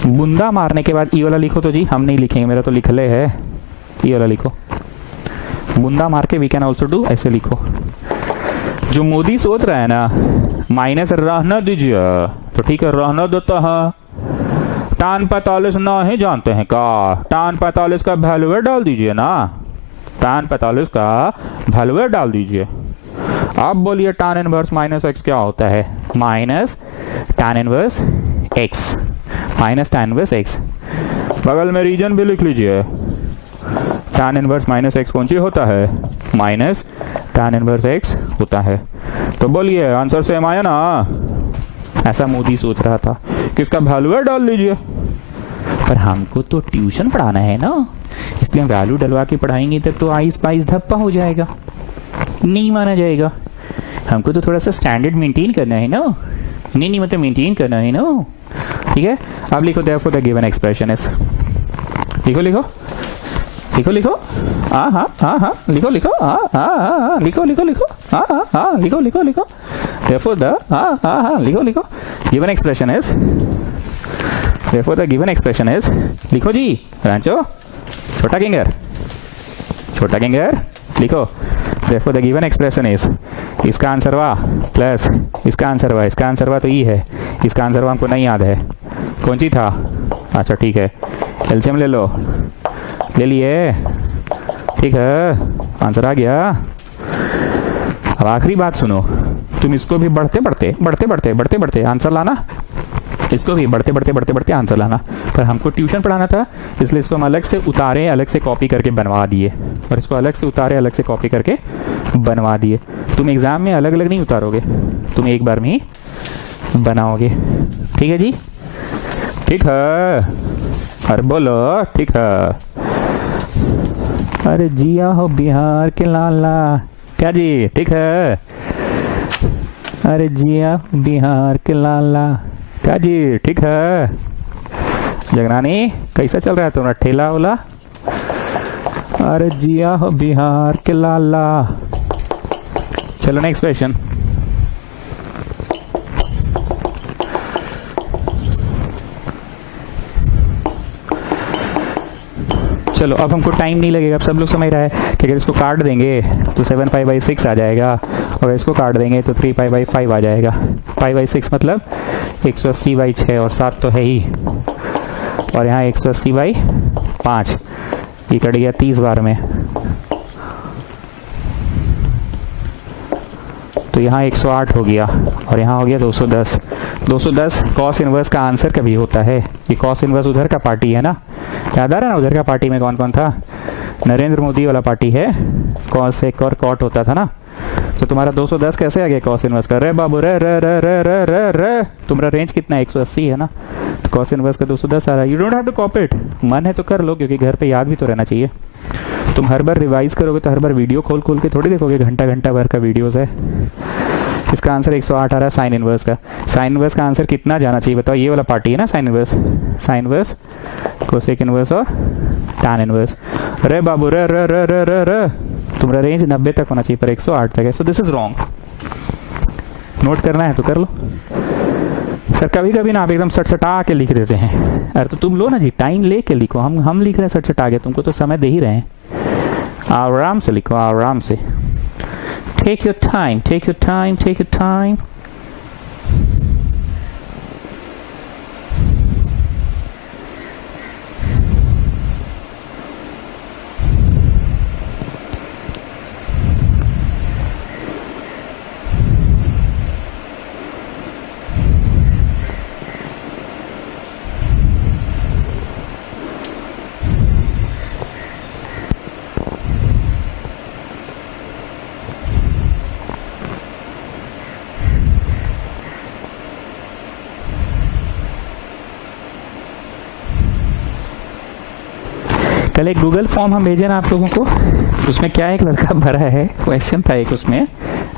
बूंदा मारने के बाद, ये वाला लिखो तो जी, हम नहीं लिखेंगे, मेरा तो लिखले है, ये वाला लिखो। बूंदा मार के वी कैन ऑल्सो डू ऐसे लिखो। जो मोदी सोच रहा है ना माइनस रहना दीजिए, तो ठीक है रहना देता है। tan 45 ना ही जानते हैं का, tan 45 का वैल्यू डाल दीजिए ना, tan 45 का वैल्यू डाल दीजिए। अब बोलिए tan इनवर्स माइनस एक्स क्या होता है? Minus tan inverse x, minus tan inverse x. बगल में रीजन भी लिख लीजिए। tan इनवर्स माइनस एक्स कौन सी होता है? माइनस tan इनवर्स एक्स होता है। तो बोलिए आंसर सेम आया ना? ऐसा मोदी सोच रहा था कि इसका वैल्यू डाल लीजिए, पर हमको तो ट्यूशन पढ़ाना है ना, इसलिए वैल्यू डलवा के पढ़ाएंगे तब तो आइस पाइस धप्पा हो जाएगा, नहीं माना जाएगा। हमको तो थोड़ा सा स्टैंडर्ड मेंटेन करना है ना, नहीं मतलब मेंटेन करना है ना, ठीक है। अब लिखो therefore the given expression is, लिखो लिखो लिखो लिखो, हाँ हाँ हाँ हाँ लिखो लिखो, हाँ हाँ हाँ लिखो लिखो लिखो, हाँ हाँ हाँ लिखो लिखो लिखो, देयरफॉर द, हाँ हाँ हाँ लिखो लिखो, given expression is, therefore the given expression is, लिखो जी रांचो, छोटा किंगर लिखो, therefore the given expression is, इसका आंसर वा प्लस इसका आंसर वा, इसका आंसर वा तो ई है, इसका आंसर वा हमको नहीं याद है कौन सी था। अच्छा ठीक है, एलसीएम ले लो, ले लिए, ठीक है, आंसर आ गया। अब आखिरी बात सुनो, तुम इसको भी बढ़ते बढ़ते आंसर लाना, इसको भी बढ़ते बढ़ते आंसर लाना। पर हमको ट्यूशन पढ़ाना था, इसलिए इसको हम अलग से उतारे, अलग से कॉपी करके बनवा दिए, और इसको अलग से उतारे, अलग से कॉपी करके बनवा दिए। तुम एग्जाम में अलग अलग नहीं उतारोगे, तुम एक बार में ही बनाओगे, ठीक है जी? ठीक है, अरे बोलो ठीक है। अरे जिया हो बिहार के लाला, क्या जी? ठीक है, अरे जिया बिहार के लाला, क्या जी? ठीक है। जगरानी कैसा चल रहा है तुम्हारा ठेला वाला? अरे जिया हो बिहार के लाला। चलो नेक्स्ट क्वेश्चन। चलो अब हमको टाइम नहीं लगेगा, अब सब लोग समझ रहा है कि अगर इसको काट देंगे तो 7π/6 आ जाएगा, और अगर इसको काट देंगे तो 3π/5 आ जाएगा। π/6 मतलब 180/6, और 7 तो है ही, और यहाँ 180/5, ये कट गया 30 बार में, तो यहाँ 108 हो गया, और यहाँ हो गया 210। 210 कॉस इनवर्स का आंसर कभी होता है। ये कॉस इनवर्स उधर का पार्टी है ना, याद आ रहा है ना? उधर का पार्टी में कौन कौन था? नरेंद्र मोदी वाला पार्टी है, कॉस एक और कॉट होता था ना। तो तुम्हारा 210 कैसे आ गया कॉस इनवर्स का? रे बाबू रे रे रे रे रे रे रे, तुम्हारा रेंज कितना है? 180 है ना, तो कॉस इनवर्स का 210 आ रहा है। You don't have to copy it, मन है तो कर लो, क्योंकि घर पे याद भी तो रहना चाहिए। तुम हर बार रिवाइज करोगे तो हर बार वीडियो खोल खोल के थोड़ी देखोगे, घंटा घंटा भर का वीडियोस है। इसका आंसर 108 आ रहा है साइन इनवर्स का। साइन इनवर्स का आंसर कितना जाना चाहिए बताओ? ये वाला पार्टी है ना sine inverse, sine inverse, cosec inverse और टैन इनवर्स। रे बाबू रे रे रे रे रे रे, तुम्हारा रेंज 90 तक होना चाहिए, पर 108 तक है, so this is wrong. Note करना है तो कर लो। सर कभी कभी ना आप एकदम सटसटा के लिख देते हैं। अरे तो तुम लो ना जी, टाइम ले के लिखो, हम लिख रहे हैं सटसटा के, तुमको तो समय दे ही रहे हैं। आराम से लिखो, आराम से। Take your time, take your time, take your time. कल एक गूगल फॉर्म हम भेजे ना आप लोगों को, उसमें क्या एक लड़का भरा है, क्वेश्चन था एक उसमें,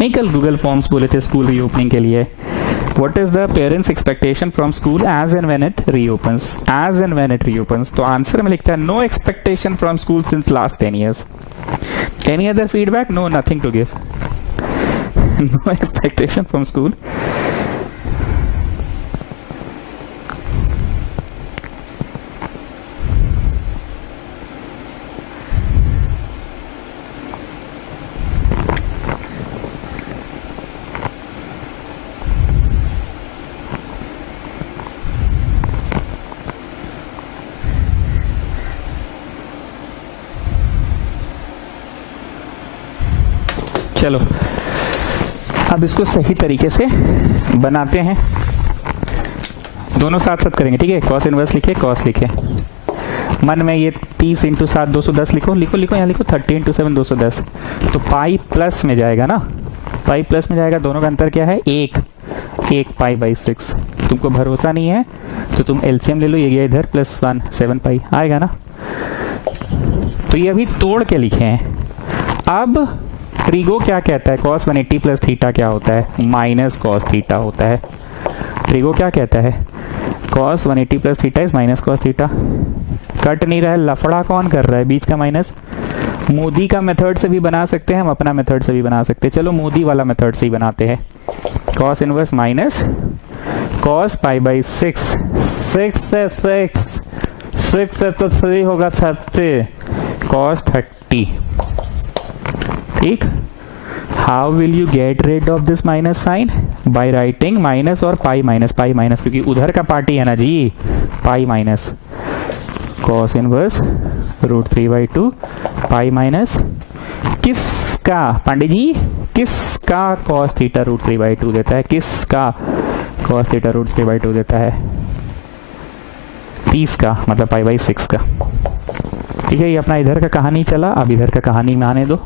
नहीं कल गूगल फॉर्म्स बोले थे स्कूल रीओपनिंग के लिए। What is the parents expectation from school as and when it reopens? As and when it reopens, तो आंसर में लिखता है no expectation from school since last 10 years. Any other feedback? No, nothing to give. No expectation from school. चलो अब इसको सही तरीके से बनाते हैं, दोनों साथ साथ करेंगे, ठीक है। कॉस इनवर्स लिखे, कॉस लिखे, मन में ये 30 इंटू 7 210 लिखो, लिखो लिखो, यहाँ लिखो 30 इंटू 7 210, तो पाई प्लस में जाएगा ना, पाई प्लस में जाएगा। दोनों का अंतर क्या है? एक पाई बाई 6। तुमको भरोसा नहीं है तो तुम एलसीएम ले लो, ये गया इधर +1 7 पाई आएगा ना। तो ये अभी तोड़ के लिखे हैं। अब ट्रिगो क्या कहता है? cos 180 प्लस थीटा क्या होता है? माइनस cos थीटा होता है। ट्रिगो क्या कहता है? cos 180 plus theta is minus cos theta. Cut नहीं रहा है, लफड़ा कौन कर रहा है बीच का माइनस? मोदी का मेथड से भी बना सकते हैं हम, अपना मेथड से भी बना सकते हैं। चलो मोदी वाला मेथड से ही बनाते हैं। cos inverse minus cos pi by 6 से तो 3 होगा 30 cos 30, ठीक। How will you get rid of this minus sign? By writing minus और पाई माइनस, क्योंकि उधर का पार्टी है ना जी, pi minus cos inverse √3/2 pi minus किसका पांडे जी, किसका cos थीटा √3/2 देता है? किसका cos थीटा √3/2 देता है? 30 का, मतलब पाई बाई 6 का, ठीक है। ये अपना इधर का कहानी चला, अब इधर का कहानी में आने दो।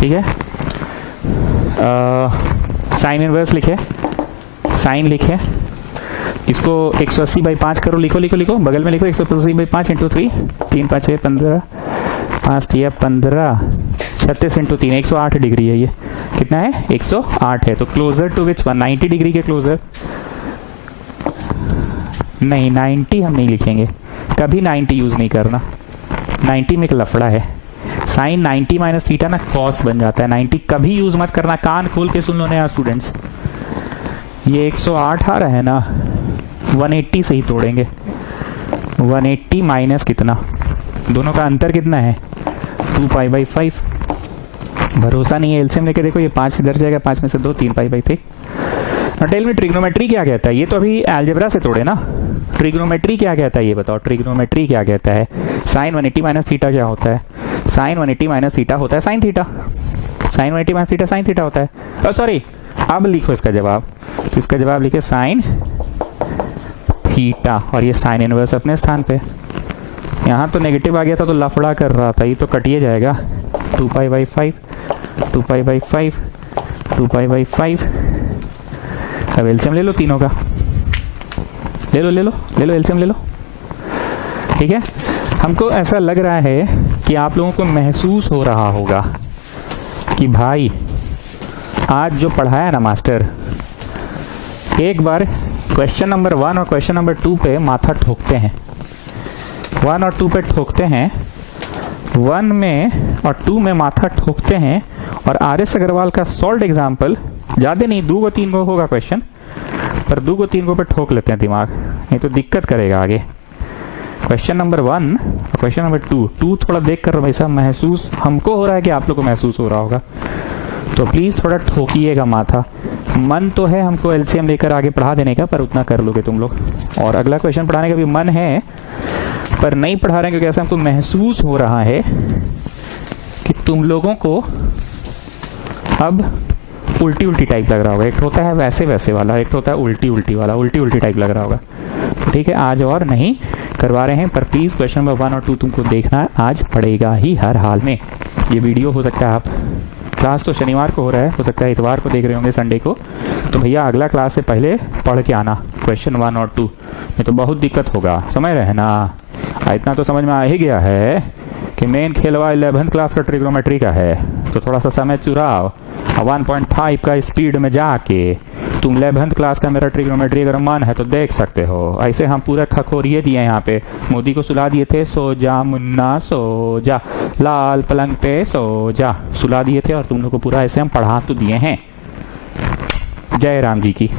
ठीक है, साइन इनवर्स लिखे, साइन लिखे, इसको 180/5 करो, लिखो लिखो लिखो, बगल में लिखो 180/5 इंटू 3, 3 5 6 15, 5 3 15, 36 इंटू 3 108 डिग्री है। ये कितना है? 108 है। तो क्लोजर टू विच 190 डिग्री के क्लोजर? नहीं, 90 हम नहीं लिखेंगे, कभी 90 यूज नहीं करना, 90 में एक लफड़ा है। साइन 90 माइनस थीटा ना कॉस बन जाता है, 90 कभी यूज मत करना। कान खोल के सुन लो नया स्टूडेंट्स, ये 108 आ रहा है ना, 180 से ही तोड़ेंगे। 180 माइनस कितना, दोनों का अंतर कितना है? 2 पाई बाई 5। भरोसा नहीं है, एलसीएम लेके देखो, ये 5 इधर जाएगा, 5 में से 2 3 पाई बाई 3। टेल में ट्रिग्नोमेट्री क्या कहता है? ये तो अभी अलजेब्रा से तोड़े ना। ट्रिग्नोमेट्री क्या कहता है ये बताओ? ट्रिग्नोमेट्री क्या कहता है? साइन 180 माइनस थीटा क्या होता है? साइन 180 माइनस थीटा होता है sine theta. Sine 180 minus theta sine theta होता है। सॉरी, अब लिखो इसका जवाब, तो इसका जवाब लिखे साइन थीटा, और ये साइन इनवर्स अपने स्थान पे। यहाँ तो नेगेटिव आ गया था तो लफड़ा कर रहा था, ये तो कटिए जाएगा। 2 pi by 5, 2 pi by 5, 2 pi by 5। अब एलसीएम ले लो तीनों का, ले लो ले लो ले लो, एलसीएम ले लो, ठीक है। हमको ऐसा लग रहा है कि आप लोगों को महसूस हो रहा होगा कि भाई आज जो पढ़ाया ना मास्टर, एक बार क्वेश्चन नंबर 1 और क्वेश्चन नंबर 2 पे माथा ठोकते हैं, 1 और 2 पे ठोकते हैं, 1 में और 2 में माथा ठोकते हैं, और आर.एस. अग्रवाल का सॉल्व एग्जाम्पल ज्यादा नहीं, 2 को 3 को होगा क्वेश्चन, पर 2 को 3 को पे ठोक लेते हैं दिमाग, नहीं तो दिक्कत करेगा आगे। क्वेश्चन नंबर 1 और क्वेश्चन नंबर 2 थोड़ा देख कर भाई साहब महसूस हमको हो रहा है कि आप लोग को महसूस हो रहा होगा, तो प्लीज थोड़ा ठोकिएगा माथा। मन तो है हमको एलसीएम लेकर आगे पढ़ा देने का, पर उतना कर लोगे तुम लोग, और अगला क्वेश्चन पढ़ाने का भी मन है, पर नहीं पढ़ा रहे हैं क्योंकि ऐसा हमको महसूस हो रहा है कि तुम लोगों को अब उल्टी उल्टी टाइप लग रहा होगा। एक होता है वैसे वैसे वाला, एक होता है उल्टी उल्टी वाला, उल्टी उल्टी टाइप लग रहा होगा। तो ठीक है, आज और नहीं करवा रहे हैं, पर प्लीज क्वेश्चन नंबर 1 और 2 तुमको देखना आज पड़ेगा ही हर हाल में। ये वीडियो हो सकता है आप, क्लास तो शनिवार को हो रहा है, हो सकता है इतवार को देख रहे होंगे, संडे को, तो भैया अगला क्लास से पहले पढ़ के आना क्वेश्चन 1 और 2, नहीं तो बहुत दिक्कत होगा, समझ रहे हैं ना। इतना तो समझ में आ ही गया है कि मेन खेलवा 11th क्लास का ट्रिग्नोमेट्री का है, तो थोड़ा सा समय चुराओ, 1.5 का स्पीड में जाके तुम 11th क्लास का मेरा ट्रिग्नोमेट्री अगर मन है तो देख सकते हो। ऐसे हम पूरा खखोरिए दिए यहाँ पे, मोदी को सुला दिए थे, सो जा मुन्ना सो जा, लाल पलंग पे सो जा, सुला दिए थे, और तुम लोग को पूरा ऐसे हम पढ़ा तो दिए हैं। जय राम जी की।